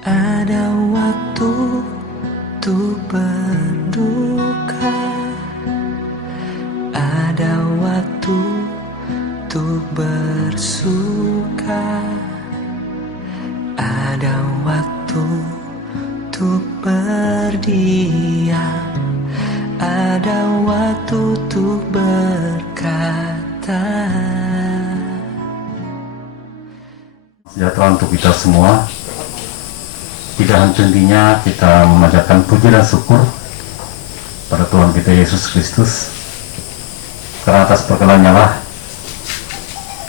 Ada waktu untuk berduka, ada waktu untuk bersuka, ada waktu untuk berdiam, ada waktu untuk berkata. Sejahtera untuk kita semua. Tidak henti-hentinya kita memanjatkan puji dan syukur pada Tuhan kita Yesus Kristus, karena atas perkenannya lah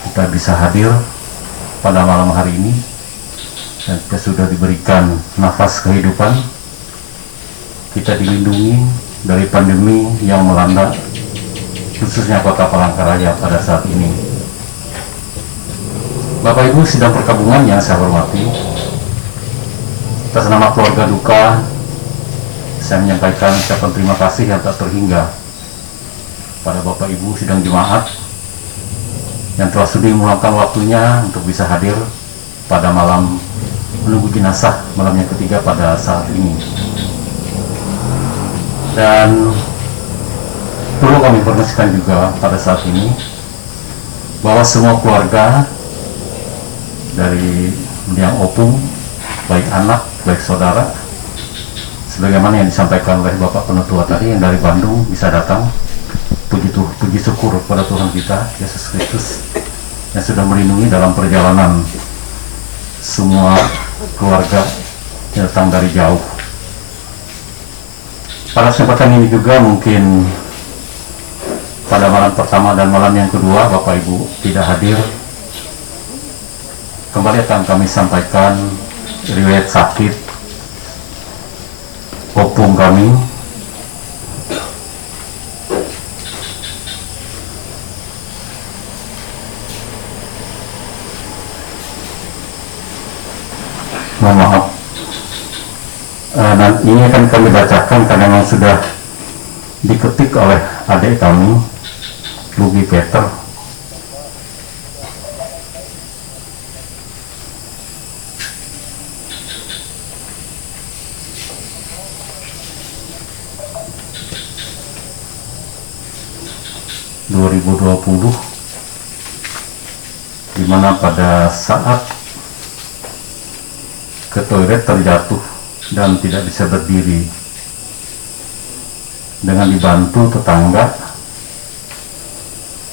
kita bisa hadir pada malam hari ini, dan kita sudah diberikan nafas kehidupan. Kita dilindungi dari pandemi yang melanda khususnya kota Palangkaraya pada saat ini. Bapak Ibu sidang perkabungan yang saya hormati, atas nama keluarga duka, saya menyampaikan ucapan terima kasih yang tak terhingga pada Bapak Ibu sidang jemaat yang telah sudi meluangkan waktunya untuk bisa hadir pada malam menunggu jenazah malam yang ketiga pada saat ini. Dan perlu kami informasikan juga pada saat ini bahwa semua keluarga dari mendiang opung, baik anak, baik saudara, sebagaimana yang disampaikan oleh Bapak Penutua tadi yang dari Bandung bisa datang, puji syukur pada Tuhan kita Yesus Kristus yang sudah melindungi dalam perjalanan semua keluarga yang datang dari jauh. Pada kesempatan ini juga mungkin pada malam pertama dan malam yang kedua Bapak Ibu tidak hadir, kembali akan kami sampaikan riwayat sakit opung kami. Mohon maaf. Dan ini akan kami bacakan karena memang sudah diketik oleh adik kami, Lugi Peter. Di mana pada saat ke toilet terjatuh dan tidak bisa berdiri, dengan dibantu tetangga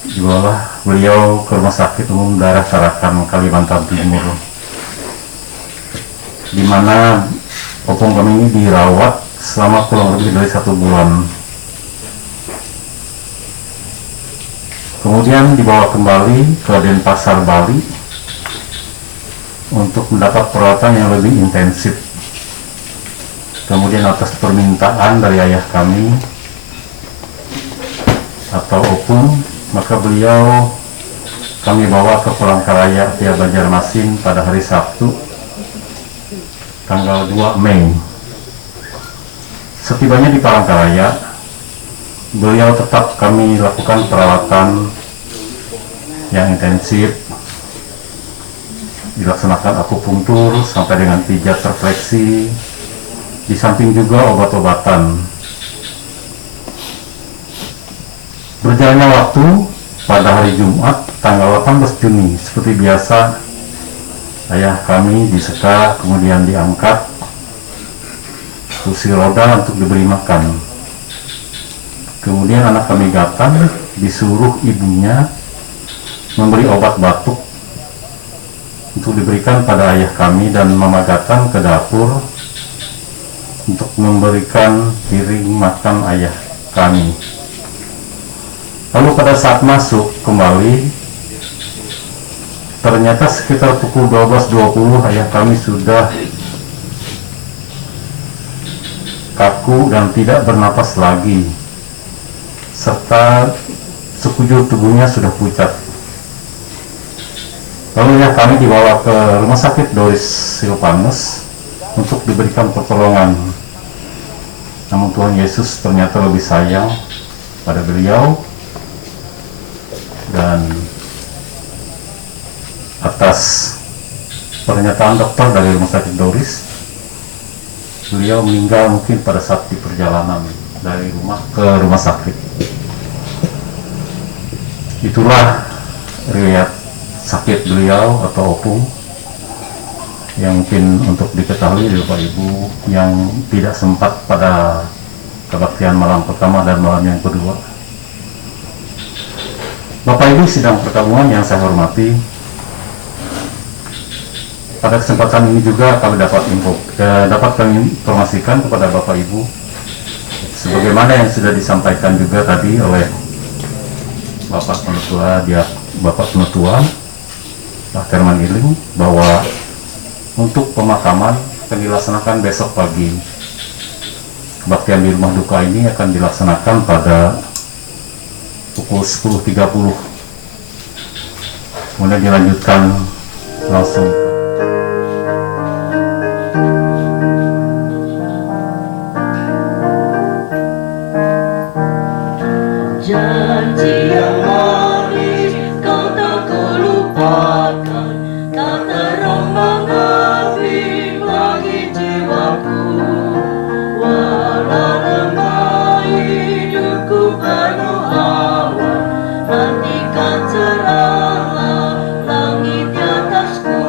dibawa beliau ke Rumah Sakit Umum Daerah Tarakan, Kalimantan Timur, di mana opung kami ini dirawat selama kurang lebih dari 1 bulan. Kemudian dibawa kembali ke Denpasar, Bali untuk mendapat perawatan yang lebih intensif. Kemudian atas permintaan dari ayah kami atau opung, maka beliau kami bawa ke Palangkaraya via Banjarmasin pada hari Sabtu tanggal 2 Mei. Setibanya di Palangkaraya, beliau tetap kami lakukan perawatan yang intensif, dilaksanakan akupunktur sampai dengan pijat refleksi, di samping juga obat-obatan. Berjalannya waktu, pada hari Jumat tanggal 18 Juni seperti biasa ayah kami diseka, kemudian diangkat kursi roda untuk diberi makan. Kemudian anak kami Gatan disuruh ibunya memberi obat batuk untuk diberikan pada ayah kami, dan Mama Gatan ke dapur untuk memberikan piring makan ayah kami. Lalu pada saat masuk kembali, ternyata sekitar pukul 12.20 ayah kami sudah kaku dan tidak bernapas lagi, serta sekujur tubuhnya sudah pucat. Lalu ya kami dibawa ke Rumah Sakit Doris Silvanus untuk diberikan pertolongan. Namun Tuhan Yesus ternyata lebih sayang pada beliau, dan atas pernyataan dokter dari Rumah Sakit Doris, beliau meninggal mungkin pada saat di perjalanan dari rumah ke rumah sakit. Itulah riwayat sakit beliau atau opung yang mungkin untuk diketahui Bapak Ibu yang tidak sempat pada kebaktian malam pertama dan malam yang kedua. Bapak Ibu sidang pertemuan yang saya hormati, pada kesempatan ini juga kami dapat kami informasikan kepada Bapak Ibu sebagaimana yang sudah disampaikan juga tadi oleh Bapak Penutua Pak Herman Iling, bahwa untuk pemakaman akan dilaksanakan besok pagi. Kebaktian di rumah duka ini akan dilaksanakan pada pukul 10.30. Kemudian dilanjutkan langsung. Janji yang manis kau tak kulupakan, tak terombang ambing bagi jiwaku. Walau lemah hidupku penuh awan, nantikan cerahlah langit di atasku.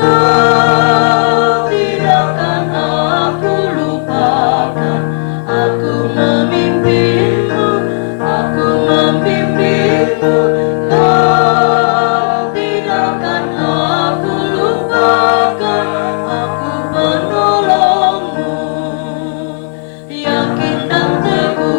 Kau tidak akan aku lupakan, aku memimpimu, aku membimbingmu. Kau tidak akan aku lupakan, aku penolongmu, yakin dan teguh.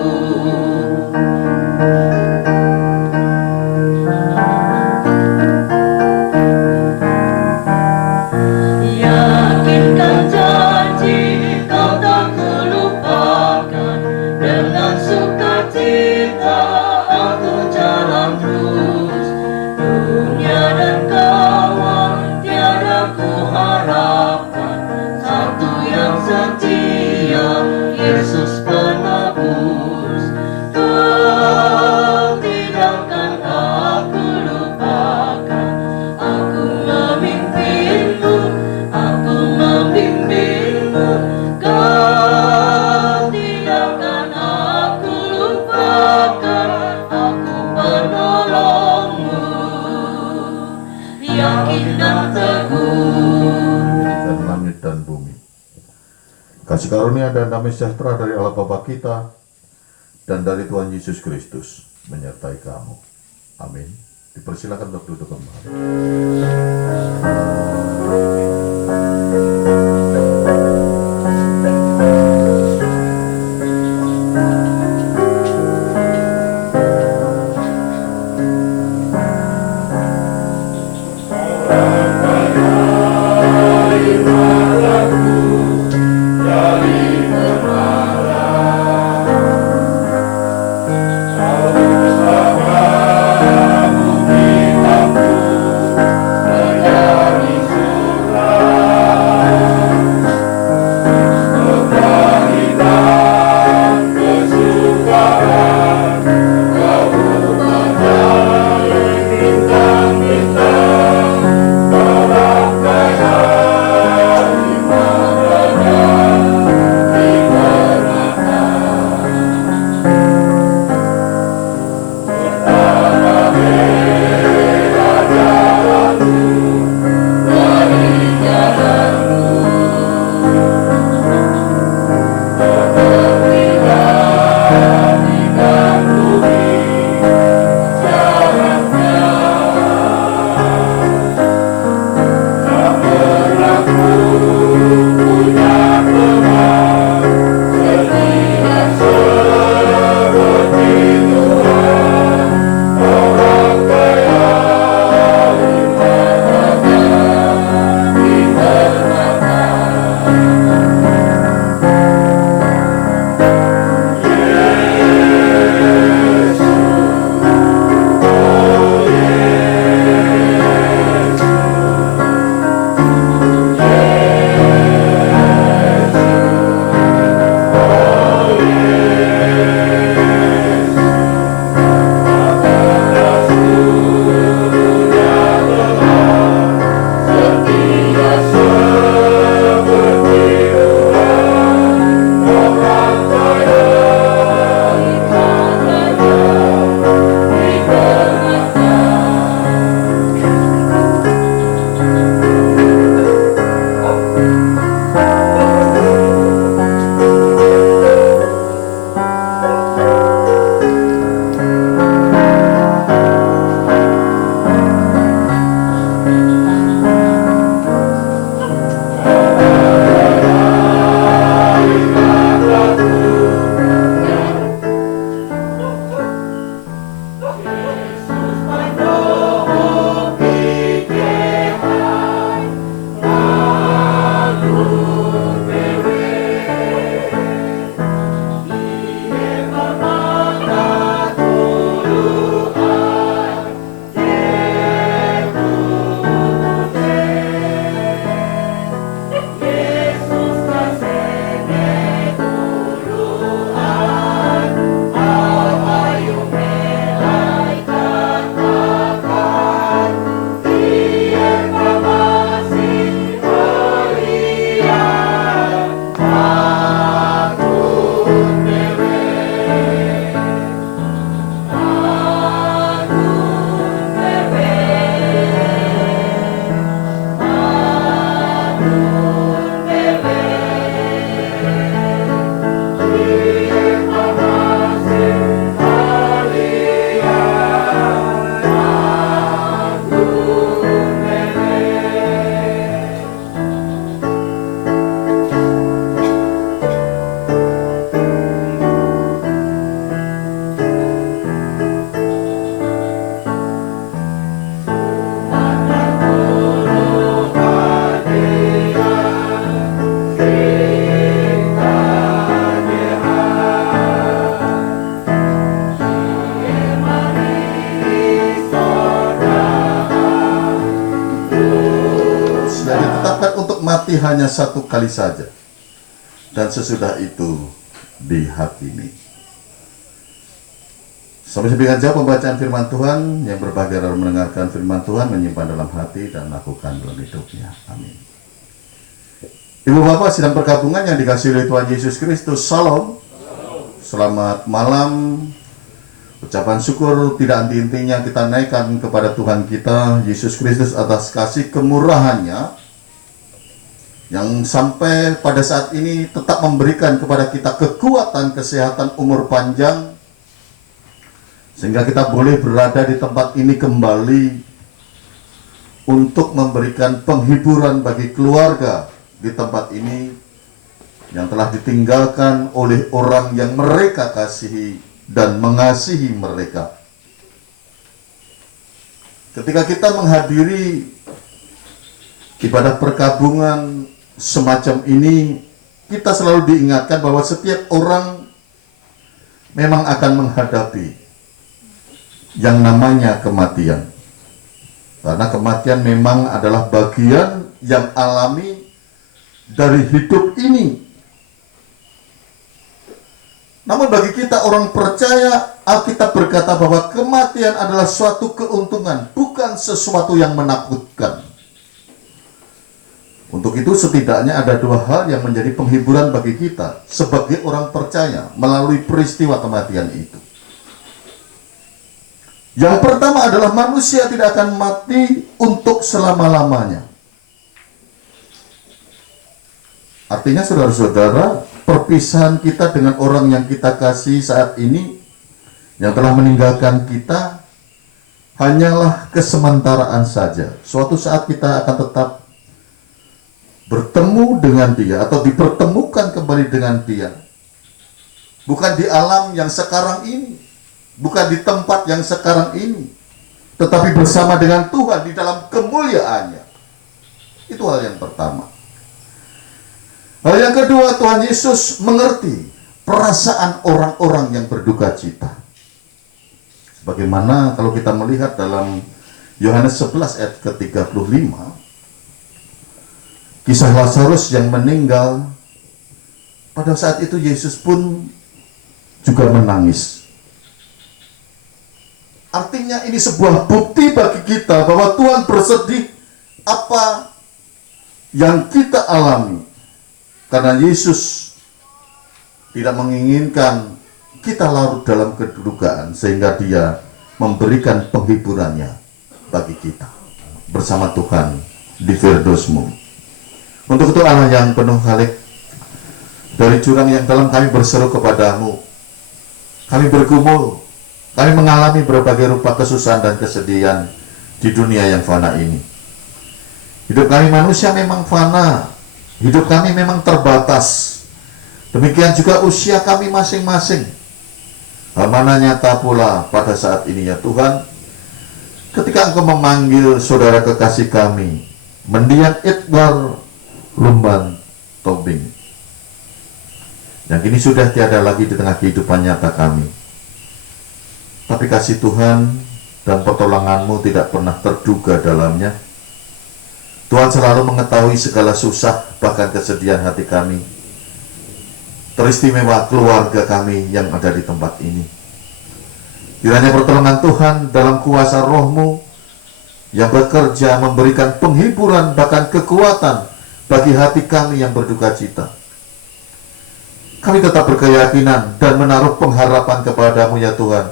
Yakinkan janji kau tak kulupakan, dengan sukacita aku jalan terus. Dunia dan kawan tiada ku harapkan, satu yang setia, Yesus penebus. Kau tidak akan aku lupakan, aku memimpimu, aku membimbingmu. Kau tidak akan aku lupakan, aku penolongmu, yakin dan teguh. Dan langit dan bumi. Kasih karunia dan damai sejahtera dari Allah Bapa kita dan dari Tuhan Yesus Kristus menyertai kamu. Amin. Dipersilakan untuk duduk kembali. mati hanya satu kali saja, dan sesudah itu dihakimi. Sampai sekian jauh pembacaan firman Tuhan. Yang berbahagia adalah mendengarkan firman Tuhan, menyimpan dalam hati, dan lakukan dalam hidupnya. Amin. Ibu bapak sidang perkabungan yang dikasihi oleh Tuhan Yesus Kristus, Salam. Selamat malam. Ucapan syukur tidak henti-hentinya kita naikkan kepada Tuhan kita Yesus Kristus atas kasih kemurahannya yang sampai pada saat ini tetap memberikan kepada kita kekuatan, kesehatan, umur panjang, sehingga kita boleh berada di tempat ini kembali untuk memberikan penghiburan bagi keluarga di tempat ini yang telah ditinggalkan oleh orang yang mereka kasihi dan mengasihi mereka. Ketika kita menghadiri ibadah perkabungan semacam ini, kita selalu diingatkan bahwa setiap orang memang akan menghadapi yang namanya kematian. Karena kematian memang adalah bagian yang alami dari hidup ini. Namun bagi kita orang percaya, Alkitab berkata bahwa kematian adalah suatu keuntungan, bukan sesuatu yang menakutkan. Untuk itu setidaknya ada dua hal yang menjadi penghiburan bagi kita sebagai orang percaya melalui peristiwa kematian itu. Yang pertama adalah manusia tidak akan mati untuk selama-lamanya. Artinya saudara-saudara, perpisahan kita dengan orang yang kita kasih saat ini, yang telah meninggalkan kita, hanyalah kesementaraan saja. Suatu saat kita akan tetap bertemu dengan dia atau dipertemukan kembali dengan dia. Bukan di alam yang sekarang ini, bukan di tempat yang sekarang ini, tetapi bersama dengan Tuhan di dalam kemuliaannya. Itu hal yang pertama. Hal yang kedua, Tuhan Yesus mengerti perasaan orang-orang yang berduka cita. Sebagaimana kalau kita melihat dalam Yohanes 11 ayat ke-35, kisah Lazarus yang meninggal, pada saat itu Yesus pun juga menangis. Artinya ini sebuah bukti bagi kita bahwa Tuhan bersedih apa yang kita alami. Karena Yesus tidak menginginkan kita larut dalam kedukaan, sehingga dia memberikan penghiburannya bagi kita bersama Tuhan di Firdosmu. Untuk itu Allah yang penuh halik, dari jurang yang dalam kami berseru kepadamu. Kami bergumul, kami mengalami berbagai rupa kesusahan dan kesedihan di dunia yang fana ini. Hidup kami manusia memang fana, hidup kami memang terbatas. Demikian juga usia kami masing-masing. Hal mana nyata pula pada saat ini ya Tuhan, ketika Engkau memanggil saudara kekasih kami, mendiang Edward Lumban Tobing, yang kini sudah tiada lagi di tengah kehidupan nyata kami. Tapi kasih Tuhan dan pertolongan-Mu tidak pernah terduga dalamnya. Tuhan selalu mengetahui segala susah, bahkan kesedihan hati kami. Teristimewa keluarga kami yang ada di tempat ini. Kiranya pertolongan Tuhan dalam kuasa Roh-Mu yang bekerja memberikan penghiburan, bahkan kekuatan bagi hati kami yang berduka cita. Kami tetap berkeyakinan dan menaruh pengharapan kepadamu ya Tuhan,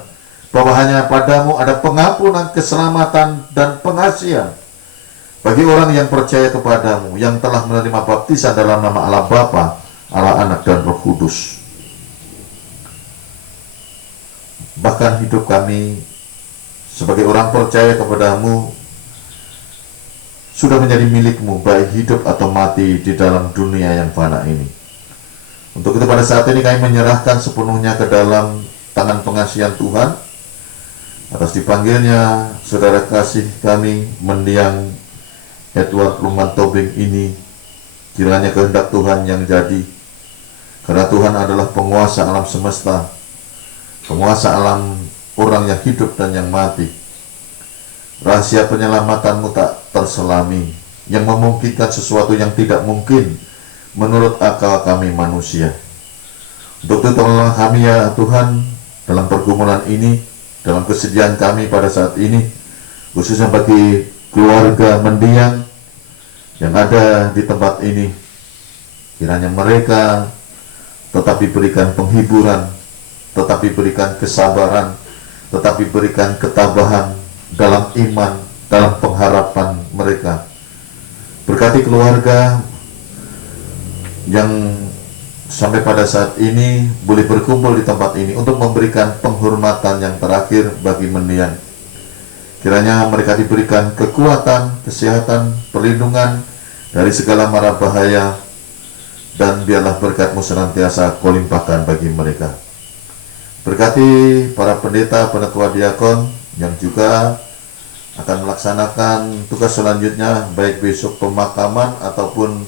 bahwa hanya padamu ada pengampunan, keselamatan, dan pengasihan bagi orang yang percaya kepadamu, yang telah menerima baptisan dalam nama Allah Bapa, Allah Anak, dan Roh Kudus. Bahkan hidup kami sebagai orang percaya kepadamu sudah menjadi milikmu, baik hidup atau mati di dalam dunia yang fana ini. Untuk itu pada saat ini kami menyerahkan sepenuhnya ke dalam tangan pengasihan Tuhan, atas dipanggilnya saudara kasih kami mendiang Edward Lumban Tobing ini. Kiranya kehendak Tuhan yang jadi, karena Tuhan adalah penguasa alam semesta, penguasa alam orang yang hidup dan yang mati. Rahasia penyelamatanmu tak terselami, yang memungkinkan sesuatu yang tidak mungkin menurut akal kami manusia. Untuk itu tolonglah kami ya Tuhan dalam pergumulan ini, dalam kesedihan kami pada saat ini, khususnya bagi keluarga mendiang yang ada di tempat ini. Kiranya mereka tetap diberikan penghiburan, tetap diberikan kesabaran, tetap diberikan ketabahan dalam iman, dalam pengharapan mereka. Berkati keluarga yang sampai pada saat ini boleh berkumpul di tempat ini untuk memberikan penghormatan yang terakhir bagi mendiang. Kiranya mereka diberikan kekuatan, kesehatan, perlindungan dari segala mara bahaya, dan biarlah berkat-Mu senantiasa Kau limpahkan bagi mereka. Berkati para pendeta, penatua diakon yang juga akan melaksanakan tugas selanjutnya, baik besok pemakaman ataupun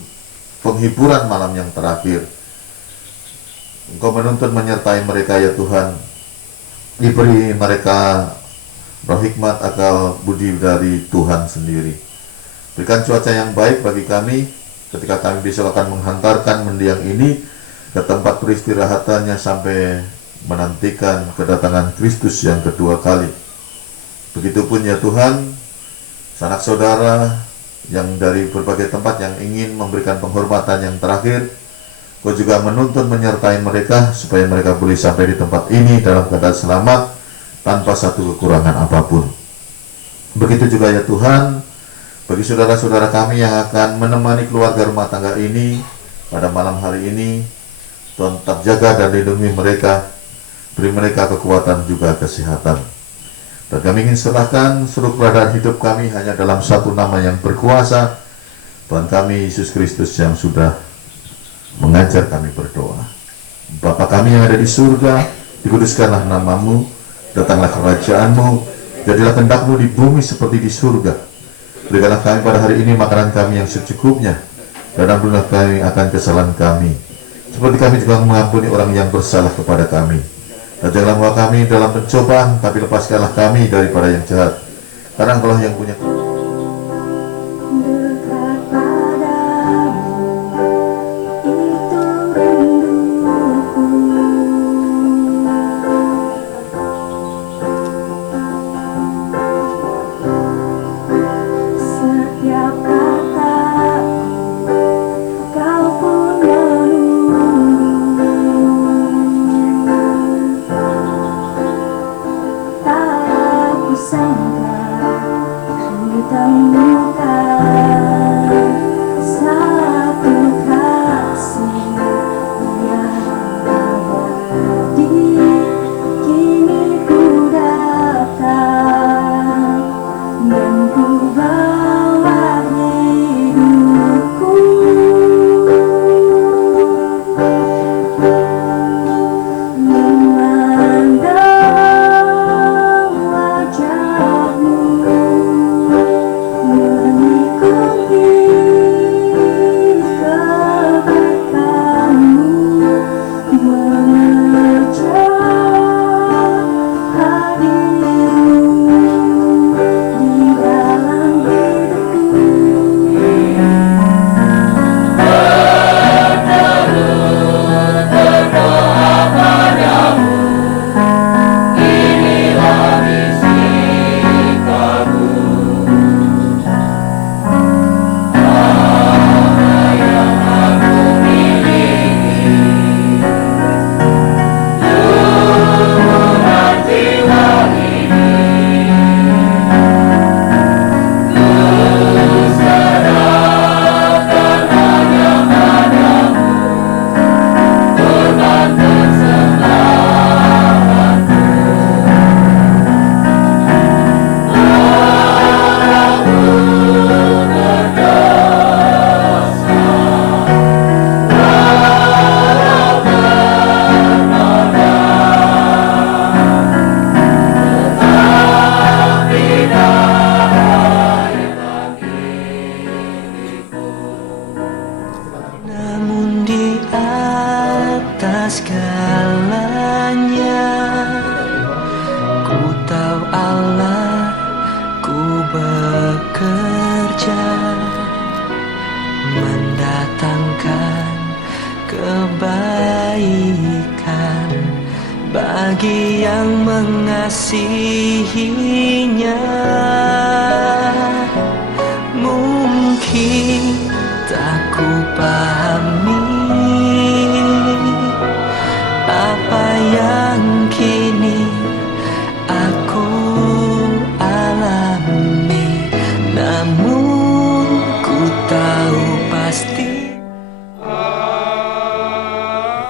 penghiburan malam yang terakhir. Engkau menuntun menyertai mereka ya Tuhan. Diberi mereka roh hikmat, akal budi dari Tuhan sendiri. Berikan cuaca yang baik bagi kami ketika kami besok akan menghantarkan mendiang ini ke tempat peristirahatannya sampai menantikan kedatangan Kristus yang kedua kali. Begitupun ya Tuhan, sanak saudara yang dari berbagai tempat yang ingin memberikan penghormatan yang terakhir, Kau juga menuntun menyertai mereka supaya mereka boleh sampai di tempat ini dalam keadaan selamat tanpa satu kekurangan apapun. Begitu juga ya Tuhan, bagi saudara-saudara kami yang akan menemani keluarga rumah tangga ini pada malam hari ini, Tuhan tetap jaga dan lindungi mereka, beri mereka kekuatan juga kesehatan. Dan kami ingin serahkan seluruh keadaan hidup kami hanya dalam satu nama yang berkuasa, Tuhan kami Yesus Kristus yang sudah mengajar kami berdoa. Bapa kami yang ada di surga, dikuduskanlah nama-Mu, datanglah kerajaan-Mu, jadilah kehendak-Mu di bumi seperti di surga. Berikanlah kami pada hari ini makanan kami yang secukupnya, dan ampunilah kami akan kesalahan kami, seperti kami juga mengampuni orang yang bersalah kepada kami. Dan janganlah membawa kami dalam pencobaan, tapi lepaskanlah kami daripada yang jahat. Karena Engkau yang punya segalanya. Ku tahu Allah, ku bekerja memberikan kebaikan bagi yang mengasihinya. Mungkin tak ku pahami apa yang kini aku alami, namun ku tahu pasti.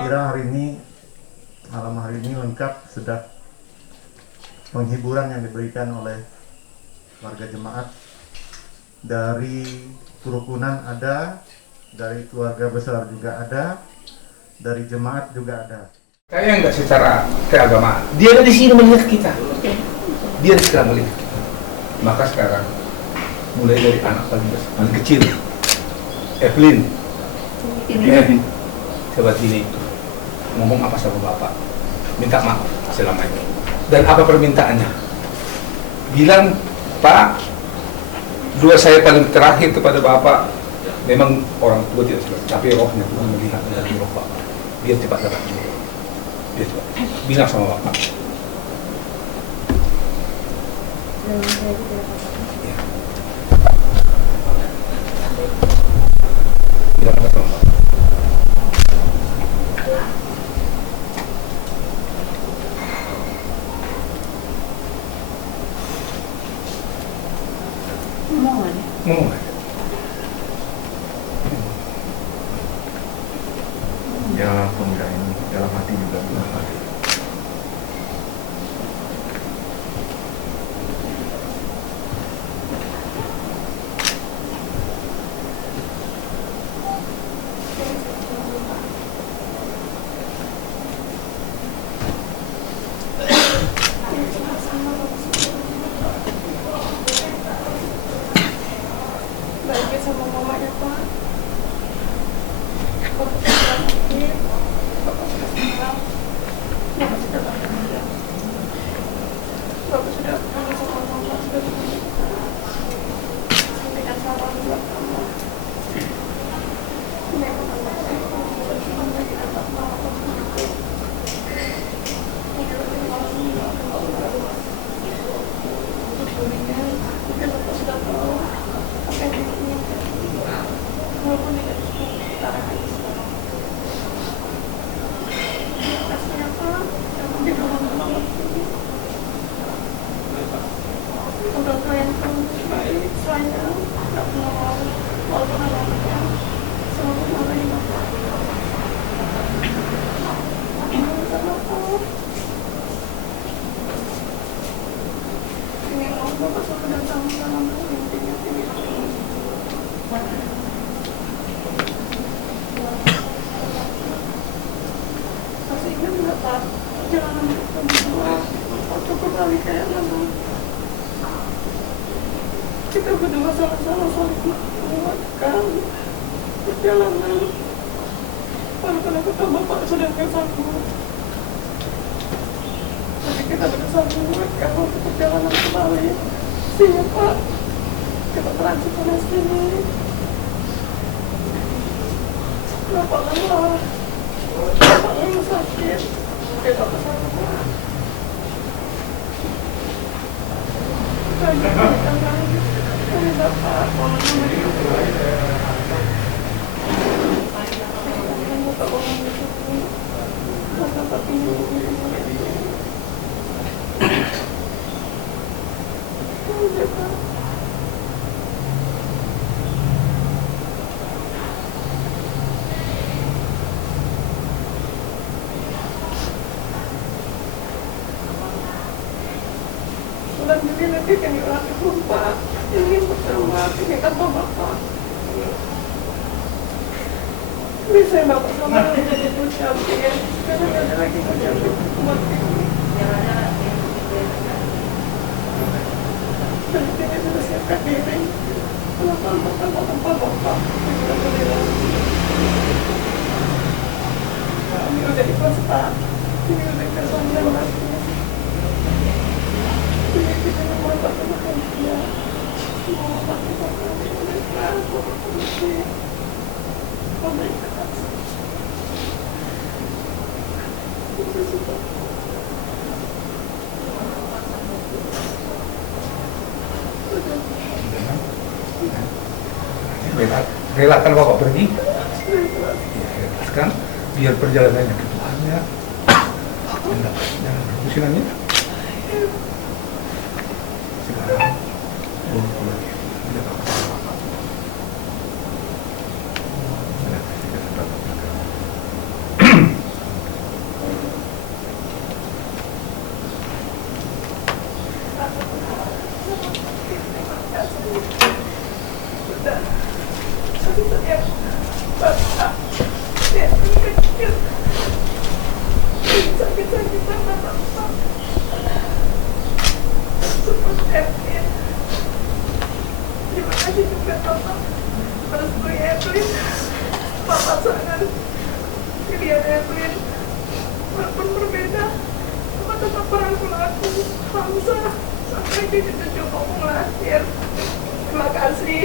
Kira hari ini, malam hari ini lengkap sudah penghiburan yang diberikan oleh warga jemaat. Dari kerukunan ada, dari keluarga besar juga ada, dari jemaat juga ada. Saya nggak secara keagamaan. Dia ada di sini melihat kita. Dia sekarang melihat kita. Maka sekarang mulai dari anak paling kecil, Evelyn, coba sini ngomong apa sama bapak, minta maaf selama ini. Dan apa permintaannya? Bilang, Pak, dua saya paling terakhir kepada bapak. Memang orang tua tidak suka, tapi rohnya Tuhan melihat dari roh bapak. Dia cepat dapat juga. Dia cepat. Bilang sama bapak. Ya. Bilang apa sama bapak? Ngomong aja. Ya, pemuda ini dalam hati juga. Baiknya sama mamanya, Pak. Bapak sudah sakit, Bapak sudah senang, Bapak sudah bahagia. Bapak sudah kangen sama mama, sudah bercerita. Sampaikan salam buat kamu. Memang anak saya berjuang bagi anak mama. Mungkin Bapak sudah tahu apa yang diinginkan. Walaupun tidak diutarakan sekarang. Terima kasih ya Pak, yang mungkin teman-teman ini. Untuk kalian pun baik, saya tidak pernah mau walaupun anaknya selalu marahin Bapak. Minta maaf. Ini mau Bapak selalu datang dalam mimpinya ini. Masih ingat nggak Pak, perjalanan kita berdua waktu kembali ke Elana? Kita berdua sama-sama saling menguatkan perjalanan. Walaupun aku tahu Bapak sudah nggak sanggup, tapi kita berusaha menguatkan untuk perjalanan kembali. Sehingga Pak, kita transit ke sini. Bapak lelah, Bapak lelah sakit, kita bersama. Bagi kita lagi, kami Bapak, Bapak orang di sini, Bapak ini. Bapak. Bulan Juli nanti kan dilatih Bapak. Ini pertama, ini tanpa Bapak. Bisa Bapak sama jadi ucapin. Sekarang ada lagi ucapin buat ini. Dan kita sudah siapkan diri. Bapak tanpa Bapak. Ini udah di pesta. Ini udah kesannya lagi. Ini kita membuat Bapak bahagia. Mau Bapak ini udah ikhlas, Bapak memberi kesaksian. Yesus itu relakan Bapak pergi, ya, ikhlaskan biar perjalanannya ke Tuhan ya. Jangan berpusingannya. Sekarang tidak apa-apa. Terima kasih juga Bapak merestui Evelyn. Bapak sangat pilihan Evelyn walaupun berbeda, Bapak tetap merangkul aku, Hamsa, sampai di cucu kamu lahir. Terima kasih.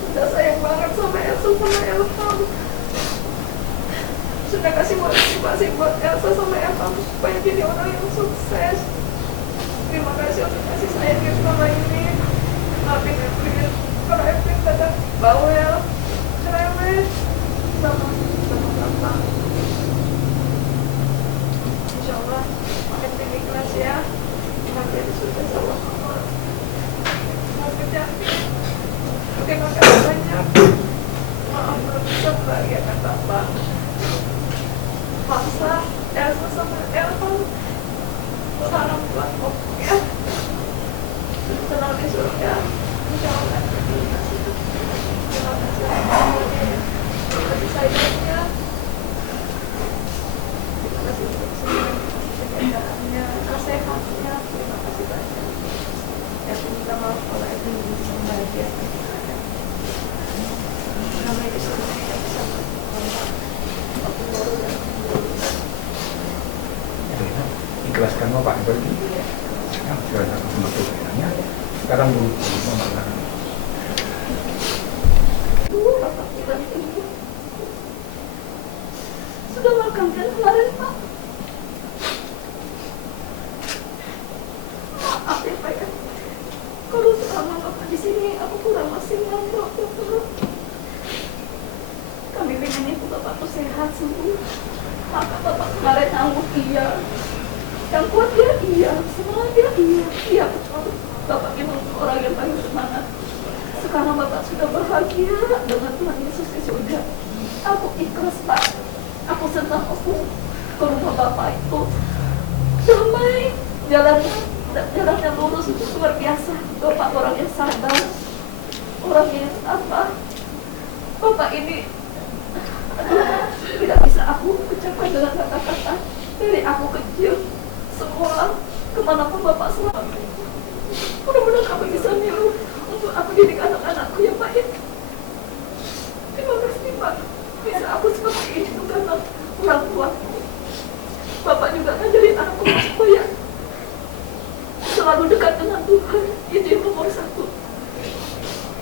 Sudah sayang banget sama Elsa sama Elham. Sudah kasih motivasi buat Elsa sama Elham supaya jadi orang yang sukses. Terima kasih untuk kasih sayangnya selama ini. Maafin Evelyn kalau Evelyn kadang bawel, cerewet sama Bapak. Insya Allah Evelyn ikhlas ya. Nanti ada sukses sama Mama. Maafin Evelyn. Terima kasih banyak. Maaf belum bisa membahagiakan Bapak. Hamsa, Elsa sama Elham. Salam buat Om ya. Tenang di surga. Insya Allah. Terima kasih semuanya. Terima kasih sayangnya. Terima kasih untuk semua kejajarannya, nasihatnya. Terima kasih banyak. Aku minta maaf kalau itu bisa membahagiakan saya. Namanya di surga yang bisa berkata. Aku baru dan Ikhlaskan Bapak pergi. Silakan sama Tuhannya. Sekarang dulu memakan. Bapak bilang ini sudah makan kan kemarin Pak? Maaf ya Pak ya. Kalau selama Bapak di sini aku kurang maksimal Bapak. Kami pengen itu Bapak tuh sehat sembuh. Maka Bapak kemarin nanggung iya. Yang kuat dia iya, semangat dia iya. Iya betul. Bapak memang orang yang paling semangat. Sekarang Bapak sudah bahagia dengan Tuhan Yesus di surga. Aku ikhlas Pak. Aku senang aku ke rumah Bapak itu damai, jalannya lurus, itu luar biasa. Bapak orang yang sabar, orang yang apa? Bapak ini tidak bisa aku ucapkan dengan kata-kata. Dari aku kecil, sekolah, kemanapun Bapak selalu. Mudah-mudahan aku bisa niru untuk aku didik anak-anakku yang baik. Terima kasih Pak. Bisa aku seperti ini itu karena orang tuaku. Bapak juga ngajarin aku supaya selalu dekat dengan Tuhan. Itu yang nomor satu.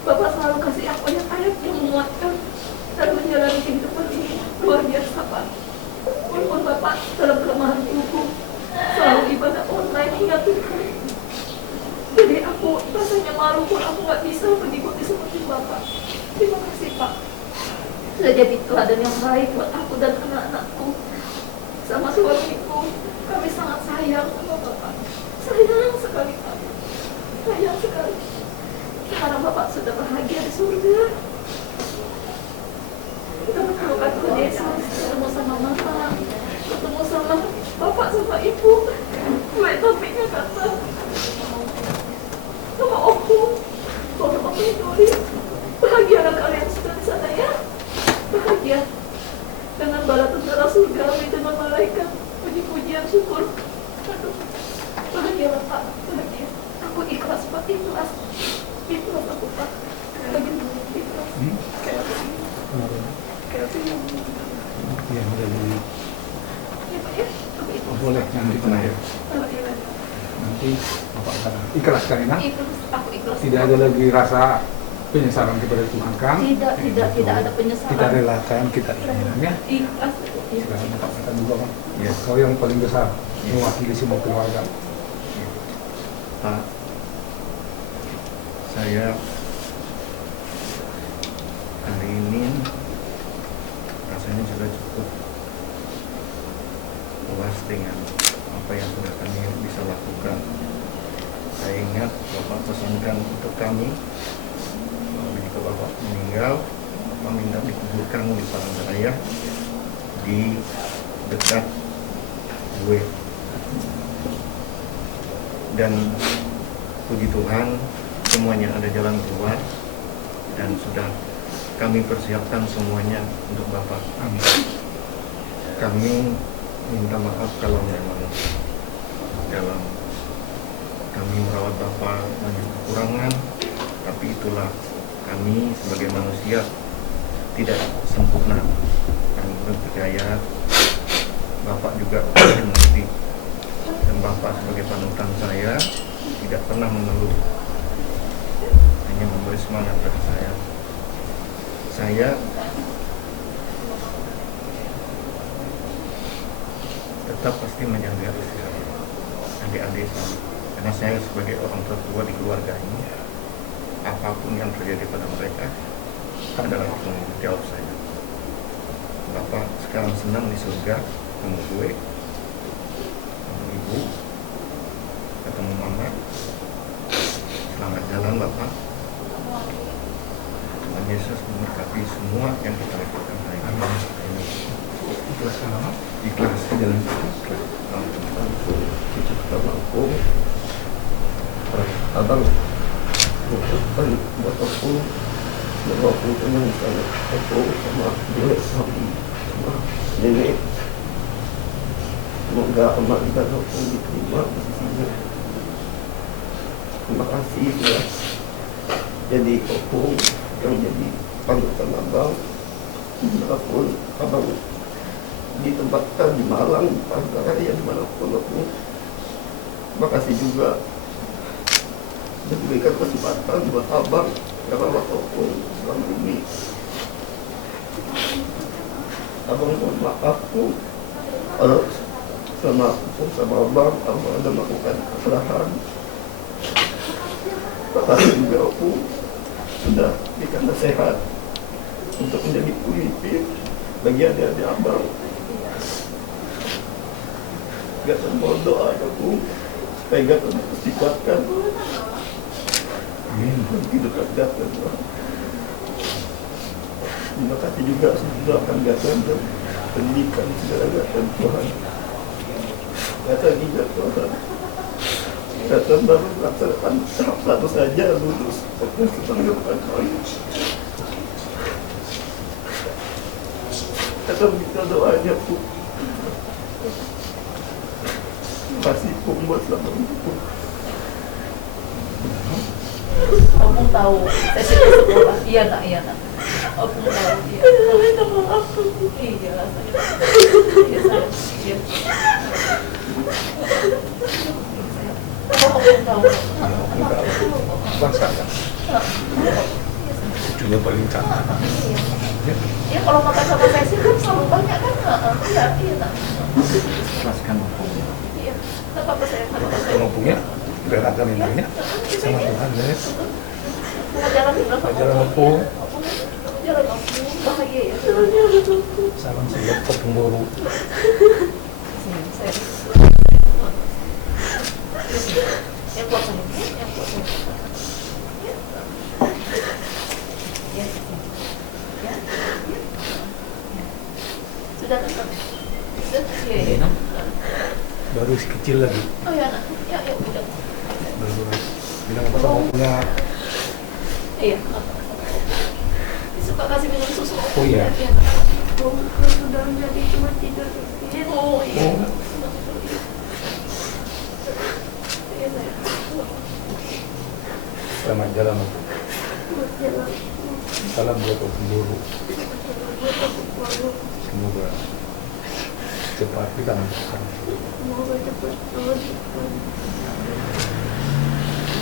Bapak selalu kasih aku ayat-ayat yang menguatkan dalam menjalani kehidupan ini. Luar biasa Pak. Walaupun Bapak dalam kelemahan tubuh selalu ibadah online hingga Tuhan. Jadi aku rasanya malu pun aku nggak bisa mengikuti seperti Bapak. Terima kasih Pak. Sudah jadi teladan yang baik buat aku dan anak-anakku. Sama suamiku. Kami sangat sayang sama Bapak. Sayang sekali Pak. Sayang sekali. Sekarang Bapak sudah bahagia di surga. Kita berdoa Tuhan Yesus, ketemu sama Mama, ketemu sama Bapak sama Ibu. Gue tapinya kata sama Oku, kalau Oku Dori, bahagialah kalian sudah di sana ya. Bahagia dengan bala tentara surgawi, dengan malaikat, puji-pujian syukur. Aduh, bahagialah Pak, bahagia. Aku ikhlas Pak, ikhlas. Ikhlas aku Pak. Begitu, ikhlas. Kayak begini. Kayak begini. Yang dari Ya Pak ya, aku ikhlas. boleh nanti terakhir. Oh, iya. Nanti Bapak akan ikhlaskan ya. Ikhlas, aku ikhlas. Tidak ada lagi rasa penyesalan kepada Tuhan kan? Tidak ada penyesalan. Kita relakan, kita ingin ya. Ikhlas. Iya. Silahkan Bapak katakan juga Bang. Kau yang paling besar mewakili semua keluarga. Pak, saya hari ini rasanya juga cukup puas dengan apa yang sudah kami bisa lakukan. Saya ingat Bapak pesankan untuk kami, jika Bapak meninggal, Bapak minta dikuburkan di padang raya di dekat gue. Dan puji Tuhan, semuanya ada jalan keluar dan sudah kami persiapkan semuanya untuk Bapak. Amin. Kami minta maaf kalau memang dalam kami merawat Bapak banyak kekurangan, tapi itulah kami sebagai manusia tidak sempurna. Kami percaya Bapak juga mengerti, dan Bapak sebagai panutan saya tidak pernah mengeluh, hanya memberi semangat pada saya. Saya tetap pasti menjaga adik-adik saya, karena saya sebagai orang tertua di keluarga ini, apapun yang terjadi pada mereka adalah tanggung jawab saya. Bapak sekarang senang di surga, ketemu gue, ketemu ibu, ketemu mama. Selamat jalan Bapak. Tuhan Yesus memberkati semua yang kita lakukan hari ini. Ikhlas kan Mama? Ikhlas jalan kita. Kita tetap mampu. Abang, buat aku, tenang sangat aku sama dia sama nenek. Semoga amal ibadah aku diterima di sisinya. Terima kasih ya. Jadi aku yang jadi panutan abang, walaupun abang ditempatkan di Malang, di Pasaraya, dimanapun aku. Terima kasih juga dan berikan kesempatan buat abang merawat aku selama ini. Abang mohon maaf aku kalau sama aku sama abang ada melakukan kesalahan. Terima kasih juga aku sudah berikan nasihat untuk menjadi pemimpin bagi adik-adik abang. Gatan mohon doa aku supaya Gatan dikuatkan. Amin. Hidupkan Gatan. Terima kasih juga sudah akan Gatan dan pendidikan segala Gatan Tuhan. Gatan juga Tuhan. Gatan baru melaksanakan tahap satu saja lulus. Tapi setelah bukan kali. Gatan minta doanya Bu. Terima kasih Bu buat selama hidup. Opung tahu sesi di sekolah. Iya nak. Opung tahu. Iya. Minta maaf. Iya lah saya. Iya saya. Iya. Opung tahu. Bangsa kan? Cucunya paling cantik. Iya kalau makan sama saya sih kan selalu banyak kan? Iya nak. Ikhlaskan aku. Iya. Tak apa saya. Kalau punya, relakan ini sama Tuhan ya. Jalan Opung. Jalan Opung. Bahagia ya. Jalannya Salam siap Opung Boru. saya. Yang kuat sama yang kuat sama. Ya. Ya. Sudah tetap. Sudah. Baru si kecil lagi. Oh ya nak. Ya udah. Baru bilang apa sama punya. Iya. Suka kasih minum susu. Oh iya. Sudah jadi cuma tidur. Oh iya. Iya saya. Selamat jalan Opung. Salam buat Opung Boru. Semoga cepat kita Semoga cepat.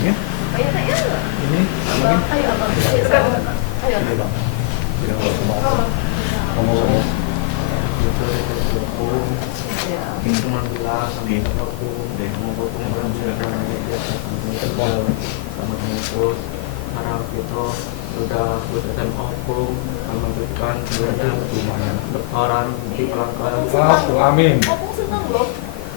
ya. Ayo nak ya. Ini Bang, ayo abang. Ayo sekarang. Ayo. Ini bang. Bilang kamu Ini cuma bilang sama aku deh mau potong orang sama terus harap itu sudah buatan opung sama bukan sebenarnya lumayan berkoran di pelanggan. amin. Opung senang loh.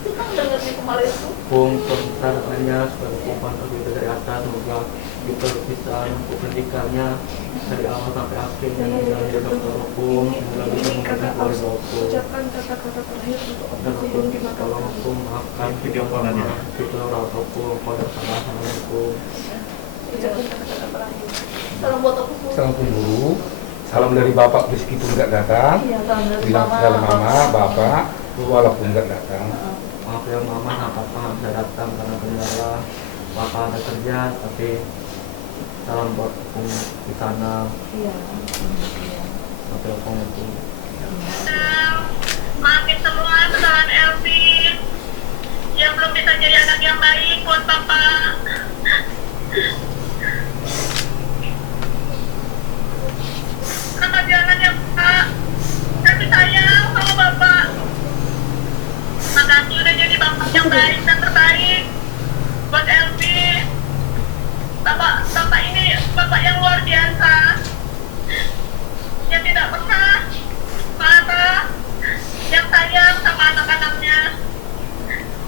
Senang dengarnya kemarin tuh. Opung pertanyaan sebagai umpan lebih dari atas semoga kita bisa untuk pendidikannya dari awal sampai akhir dan menjadi dokter opung semoga bisa memberikan keluarga opung. Ucapkan kata-kata terakhir untuk Dan opung sebelum dimakan. tolong opung maafkan video call-nya video rawat opung pada salah sama opung. Ucapkan kata-kata terakhir. Salam buat opung. Salam dulu. Salam dari bapak meskipun nggak datang. Iya, salam dari Bilang mama. salam mama, bapak, walaupun nggak datang. Maaf ya mama, papa nggak bisa datang karena kendala papa ada kerja, tapi salam buat opung di sana, Iya. sampai opung itu. Maafin semua kesalahan Elvin yang belum bisa jadi anak yang baik buat papa. Selamat jalan ya Pak. Elvin sayang sama bapak. Makasih udah jadi bapak yang baik dan terbaik buat Elvin. Bapak ini bapak yang luar biasa. Yang tidak pernah marah, yang sayang sama anak-anaknya.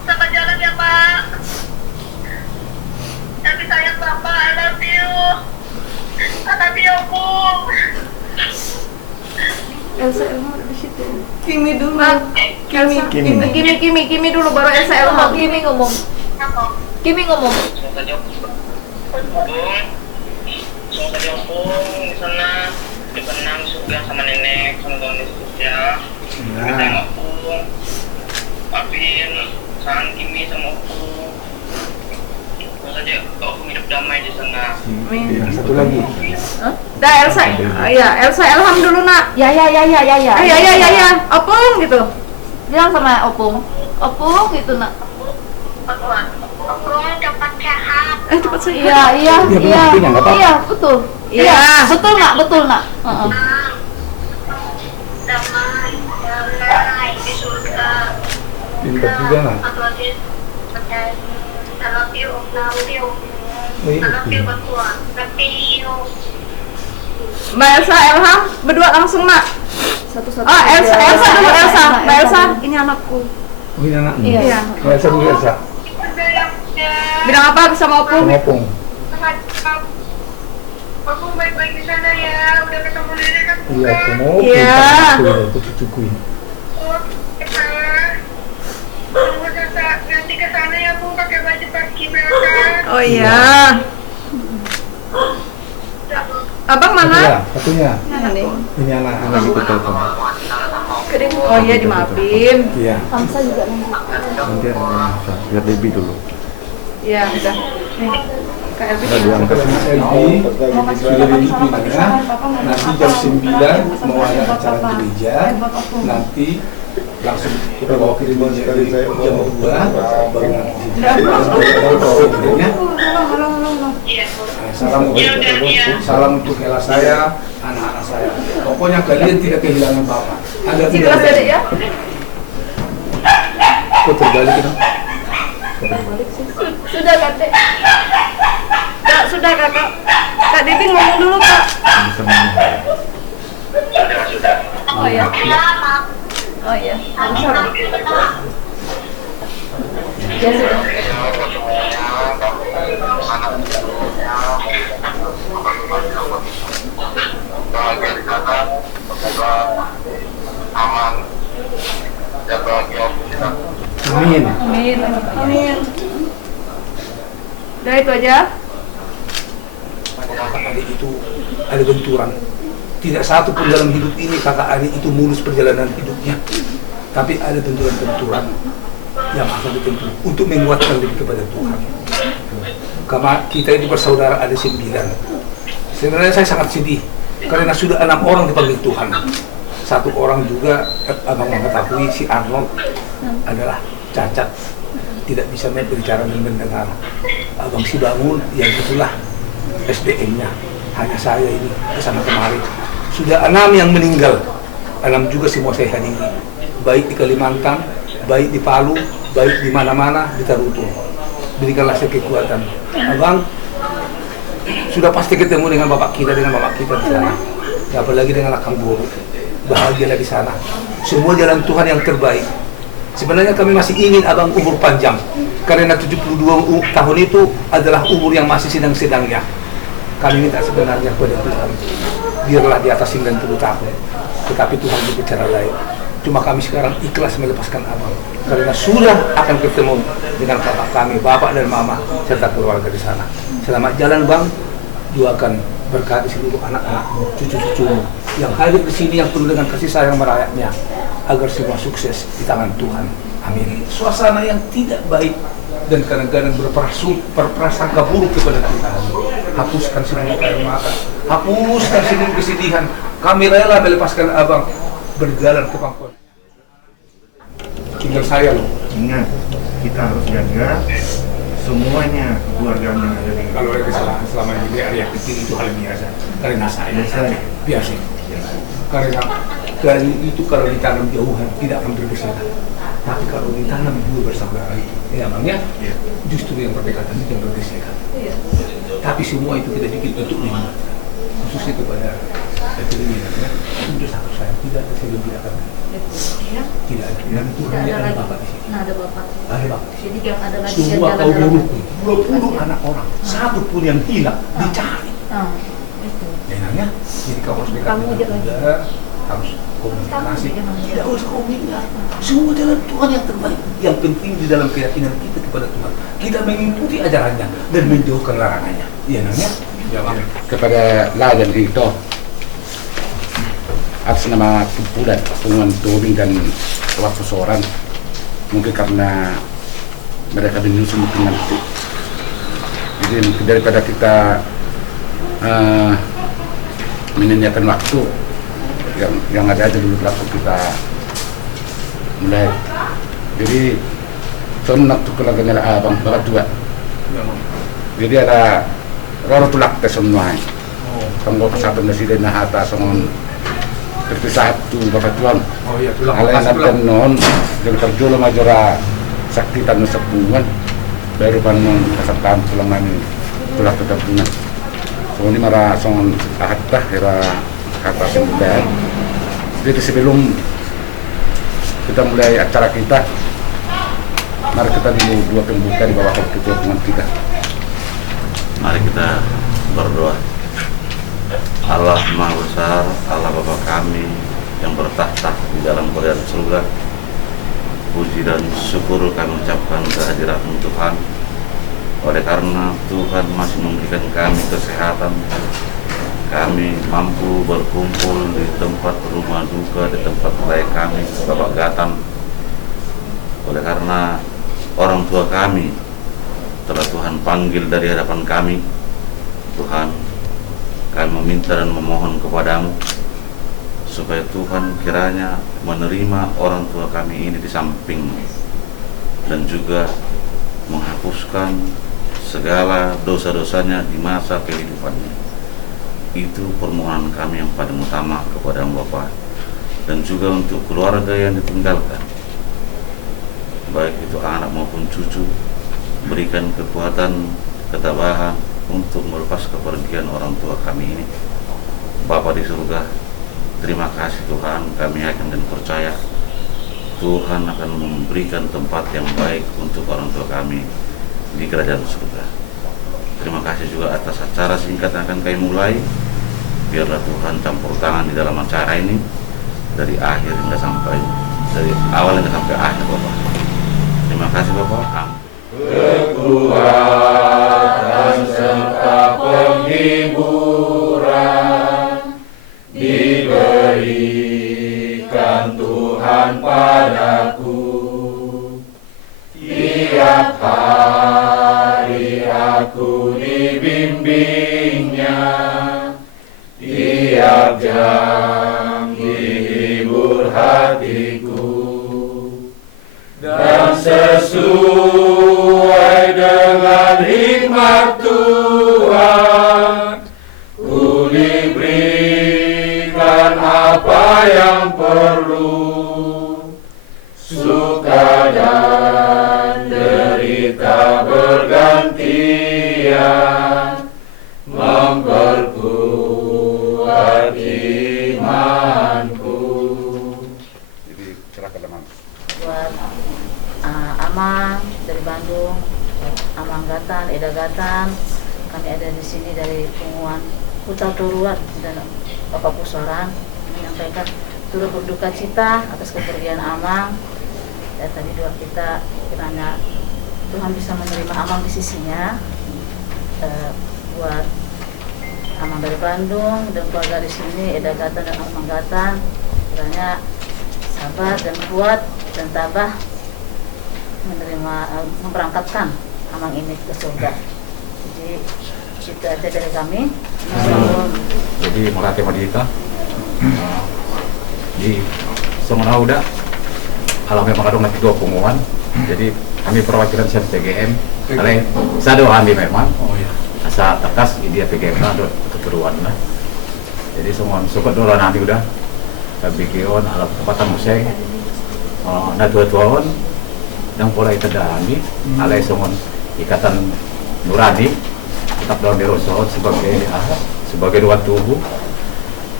Selamat jalan ya Pak. Elvin sayang Bapak, I love you. I love you, Bung. Elsa Elma ada di situ. Kimi dulu. Kimi dulu baru Elsa Elma. Kimi ngomong. Kimi ngomong. Semoga dia Bung. Semoga dia Bung di sana dikenang surga sama nenek sama Tuhan Yesus ya. Kita tengok Bung. Maafin Sang Kimi sama Bung. Semoga dia Bung hidup damai di sana. Amin. Satu lagi. Dah Elsa. Iya, Elsa Elham dulu nak. Ya. Ya. Opung gitu. Bilang sama Opung. Opung gitu nak. Bung cepat sehat. Cepat saja. Iya. Iya, nggak apa-apa. Iya, betul. Iya. Iya, betul nak. Heeh. Damai di surga. Pintar juga lah. I love you, love you. I love you, Bapak. Love you. Mbak Elsa Elham berdua langsung nak. Satu-satu. Elsa dulu Elsa. Mbak Elsa, ini anakku. Oh, ini anakmu. Iya. Elsa dulu Elsa. Bilang apa sama Opung? Sama Opung. Bapak baik-baik di sana ya. Udah ketemu Nenek kan? Iya, kamu. Iya. Itu cucuku ini. Nanti ke sana ya Bu pakai baju paski beraka. Oh iya. Abang mana? Satunya. Ini. Ini anak-anak itu telepon. Oh iya dimaafin. Iya. Hamsa juga nanti. Nanti ada biar Debbie dulu. Iya udah. Nih. Kak Elvi. Diangkat sama Elvi sudah dipilihnya. Nanti jam 9 mau ada acara gereja. Nanti langsung kita bawa ke gereja jam 2 baru nanti. Salam untuk Ella saya, anak-anak saya. Pokoknya kalian tidak kehilangan Bapak. Anda tidak. Ikhlas ya, Dek ya? Kok terbalik itu? Sudah Kak. Kak, sudah kakak. Kak Devi ngomong dulu kak. Oh iya. Oh iya. Ya sudah. Bahagia di sana, semoga aman dan bahagia kita. Amin. Amin. Udah itu aja. Kakak adik itu ada benturan. Tidak satu pun dalam hidup ini kakak adik itu mulus perjalanan hidupnya. Tapi ada benturan-benturan yang akan ditempuh untuk menguatkan diri kepada Tuhan. Karena kita itu bersaudara ada 9. Sebenarnya saya sangat sedih karena sudah 6 orang dipanggil Tuhan. Satu orang juga abang mengetahui si Arnold adalah cacat. tidak bisa berbicara dan mendengar. Abang si bangun, yang itulah SDM-nya. Hanya saya ini kesana kemari. Sudah 6 yang meninggal, 6 juga semua saya hadiri. Baik di Kalimantan, baik di Palu, baik di mana-mana, di Tarutung. Berikanlah saya kekuatan. Abang sudah pasti ketemu dengan bapak kita di sana. Apalagi dengan Akang Boru. Bahagialah di sana. Semua jalan Tuhan yang terbaik. Sebenarnya kami masih ingin abang umur panjang. Karena 72 tahun itu adalah umur yang masih sedang-sedangnya. Kami minta sebenarnya kepada Tuhan, biarlah di atas 90 tahun. Tetapi Tuhan berbicara lain. Cuma kami sekarang ikhlas melepaskan abang. Karena sudah akan ketemu dengan bapak kami, bapak dan mama, serta keluarga di sana. Selamat jalan bang, doakan berkati seluruh anak-anakmu, cucu-cucumu yang hadir di sini yang penuh dengan kasih sayang merayaknya, agar semua sukses di tangan Tuhan. Amin. Suasana yang tidak baik dan kadang-kadang berprasangka buruk kepada kita. Hapuskan semua air mata, hapuskan semua kesedihan. Kami rela melepaskan abang berjalan ke pangkuan. Tinggal saya loh. Ingat, kita harus jaga semuanya keluarganya ada di. Kalau ada kesalahan selama ini di area kecil itu hal biasa. Karena saya biasa. Karena dari itu kalau ditanam jauhan tidak akan berbesar. Tapi kalau ditanam dua bersaudara itu, ya namanya justru yang berdekatan itu yang bergesekan. Tapi semua itu kita bikin untuk lima, khususnya kepada veteriner. Sudah sangat sayang, tidak ada saya tidak akan. Tidak ada. Dan itu hanya ada bapak di sini. Nah, ada bapak. Ada bapak. Jadi yang ada lagi semua jalan kaum dalam. rukun, 20 anak orang, satu pun yang hilang dicari. Itu. Dengannya, jadi kamu harus dekat Kamu aja dengan lagi. Bunda, harus komunikasi. Kamu Tidak usah komunikasi. Semua jalan Tuhan yang terbaik. Yang penting di dalam keyakinan kita kepada Tuhan, kita mengikuti ajarannya dan menjauhkan larangannya. Iya namanya. Ya, kepada Layan itu atas nama kumpulan Tuhan Tommy dan waktu seorang, mungkin karena mereka menyusun mungkin nanti. Jadi daripada kita menyanyikan waktu yang ada aja dulu berlaku kita mulai. Jadi soalnya waktu keluarganya abang bapak tua. Jadi ada roro tulak tes semua. Tunggu kesatuan presiden nahata songon terpisah tu bapak tuan. Oh iya, tulak. Alain dan non yang terjual majora sakti tan sepungan baru panon kesatuan tulang nani tulak terpungan. So ini marah songon ahad era kata sembilan. Jadi sebelum kita mulai acara kita, mari kita dulu dua pembuka di bawah ketua pengen kita. Mari kita berdoa. Allah Maha Besar, Allah Bapa kami yang bertahta di dalam kerajaan surga, puji dan syukur kami ucapkan kehadirat Tuhan. Oleh karena Tuhan masih memberikan kami kesehatan, kami mampu berkumpul di tempat rumah duka, di tempat mulai kami, Bapak Gatam. Oleh karena orang tua kami telah Tuhan panggil dari hadapan kami, Tuhan, kami meminta dan memohon kepadamu supaya Tuhan kiranya menerima orang tua kami ini di samping dan juga menghapuskan segala dosa-dosanya di masa kehidupannya. Itu permohonan kami yang paling utama kepada Bapa, dan juga untuk keluarga yang ditinggalkan, baik itu anak maupun cucu. Berikan kekuatan, ketabahan untuk melepas kepergian orang tua kami ini. Bapa di surga, terima kasih Tuhan, kami yakin dan percaya Tuhan akan memberikan tempat yang baik untuk orang tua kami di kerajaan surga. Terima kasih juga atas acara singkat yang akan kami mulai. Biarlah Tuhan campur tangan di dalam acara ini dari akhir hingga sampai dari awal hingga sampai akhir, Bapak. Terima kasih Bapak. Amin. Kekuatan serta penghiburan diberikan Tuhan padaku. Tiap hari aku dibimbingnya, tiap jam dihibur hatiku, dan sesuatu perlu, suka dan derita bergantian, memperkuat imanku. Jadi silakan teman. Buat Amang dari Bandung, Amang Gatan, Eda Gatan, kami ada di sini dari Punguan Huta Toruan dan Bapak Pusoran menyampaikan turut berduka cita atas kepergian Amang. Dan tadi doa kita kiranya Tuhan bisa menerima Amang di sisinya. Buat Amang dari Bandung dan keluarga di sini, Eda Gatan dan Amang Gatan, kiranya sabar dan kuat dan tabah menerima memberangkatkan Amang ini ke surga. Jadi itu aja dari kami. Jadi Morate Madita di Songona udah alamnya mengandung nanti 2 Punguan. Jadi kami perwakilan PGM oleh sado kami memang asa tekas dia PGM ada keturuan lah. Jadi semua suka dulu nanti udah bikion alat tempatan museng na tua-tuaon dan pola itu dahani alai semua ikatan nurani tetap dalam dirosot sebagai dua tubuh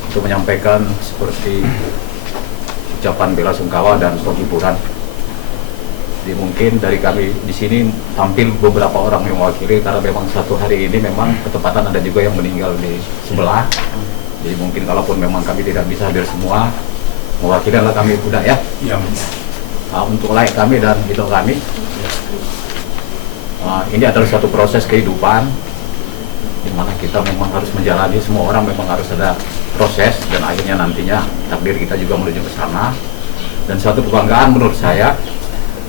untuk menyampaikan seperti ucapan bela sungkawa dan penghiburan. Jadi mungkin dari kami di sini tampil beberapa orang yang mewakili karena memang satu hari ini memang ketepatan ada juga yang meninggal di sebelah. Jadi mungkin kalaupun memang kami tidak bisa hadir semua, mewakili adalah kami udah ya. Untuk layak kami dan itu kami. Ini adalah suatu proses kehidupan di mana kita memang harus menjalani, semua orang memang harus ada proses dan akhirnya nantinya takdir kita juga menuju ke sana. Dan suatu kebanggaan menurut saya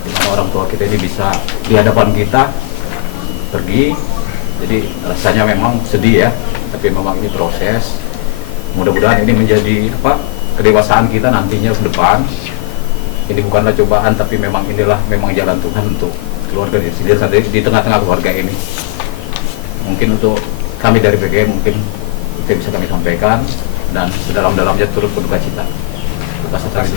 di mana orang tua kita ini bisa di hadapan kita pergi. Jadi rasanya memang sedih ya, tapi memang ini proses. Mudah-mudahan ini menjadi kedewasaan kita nantinya ke depan. Ini bukanlah cobaan, tapi memang inilah memang jalan Tuhan untuk keluarga di tengah-tengah keluarga ini. Mungkin untuk kami dari PGM mungkin itu bisa kami sampaikan dan sedalam-dalamnya turut berduka cita. Terima kasih.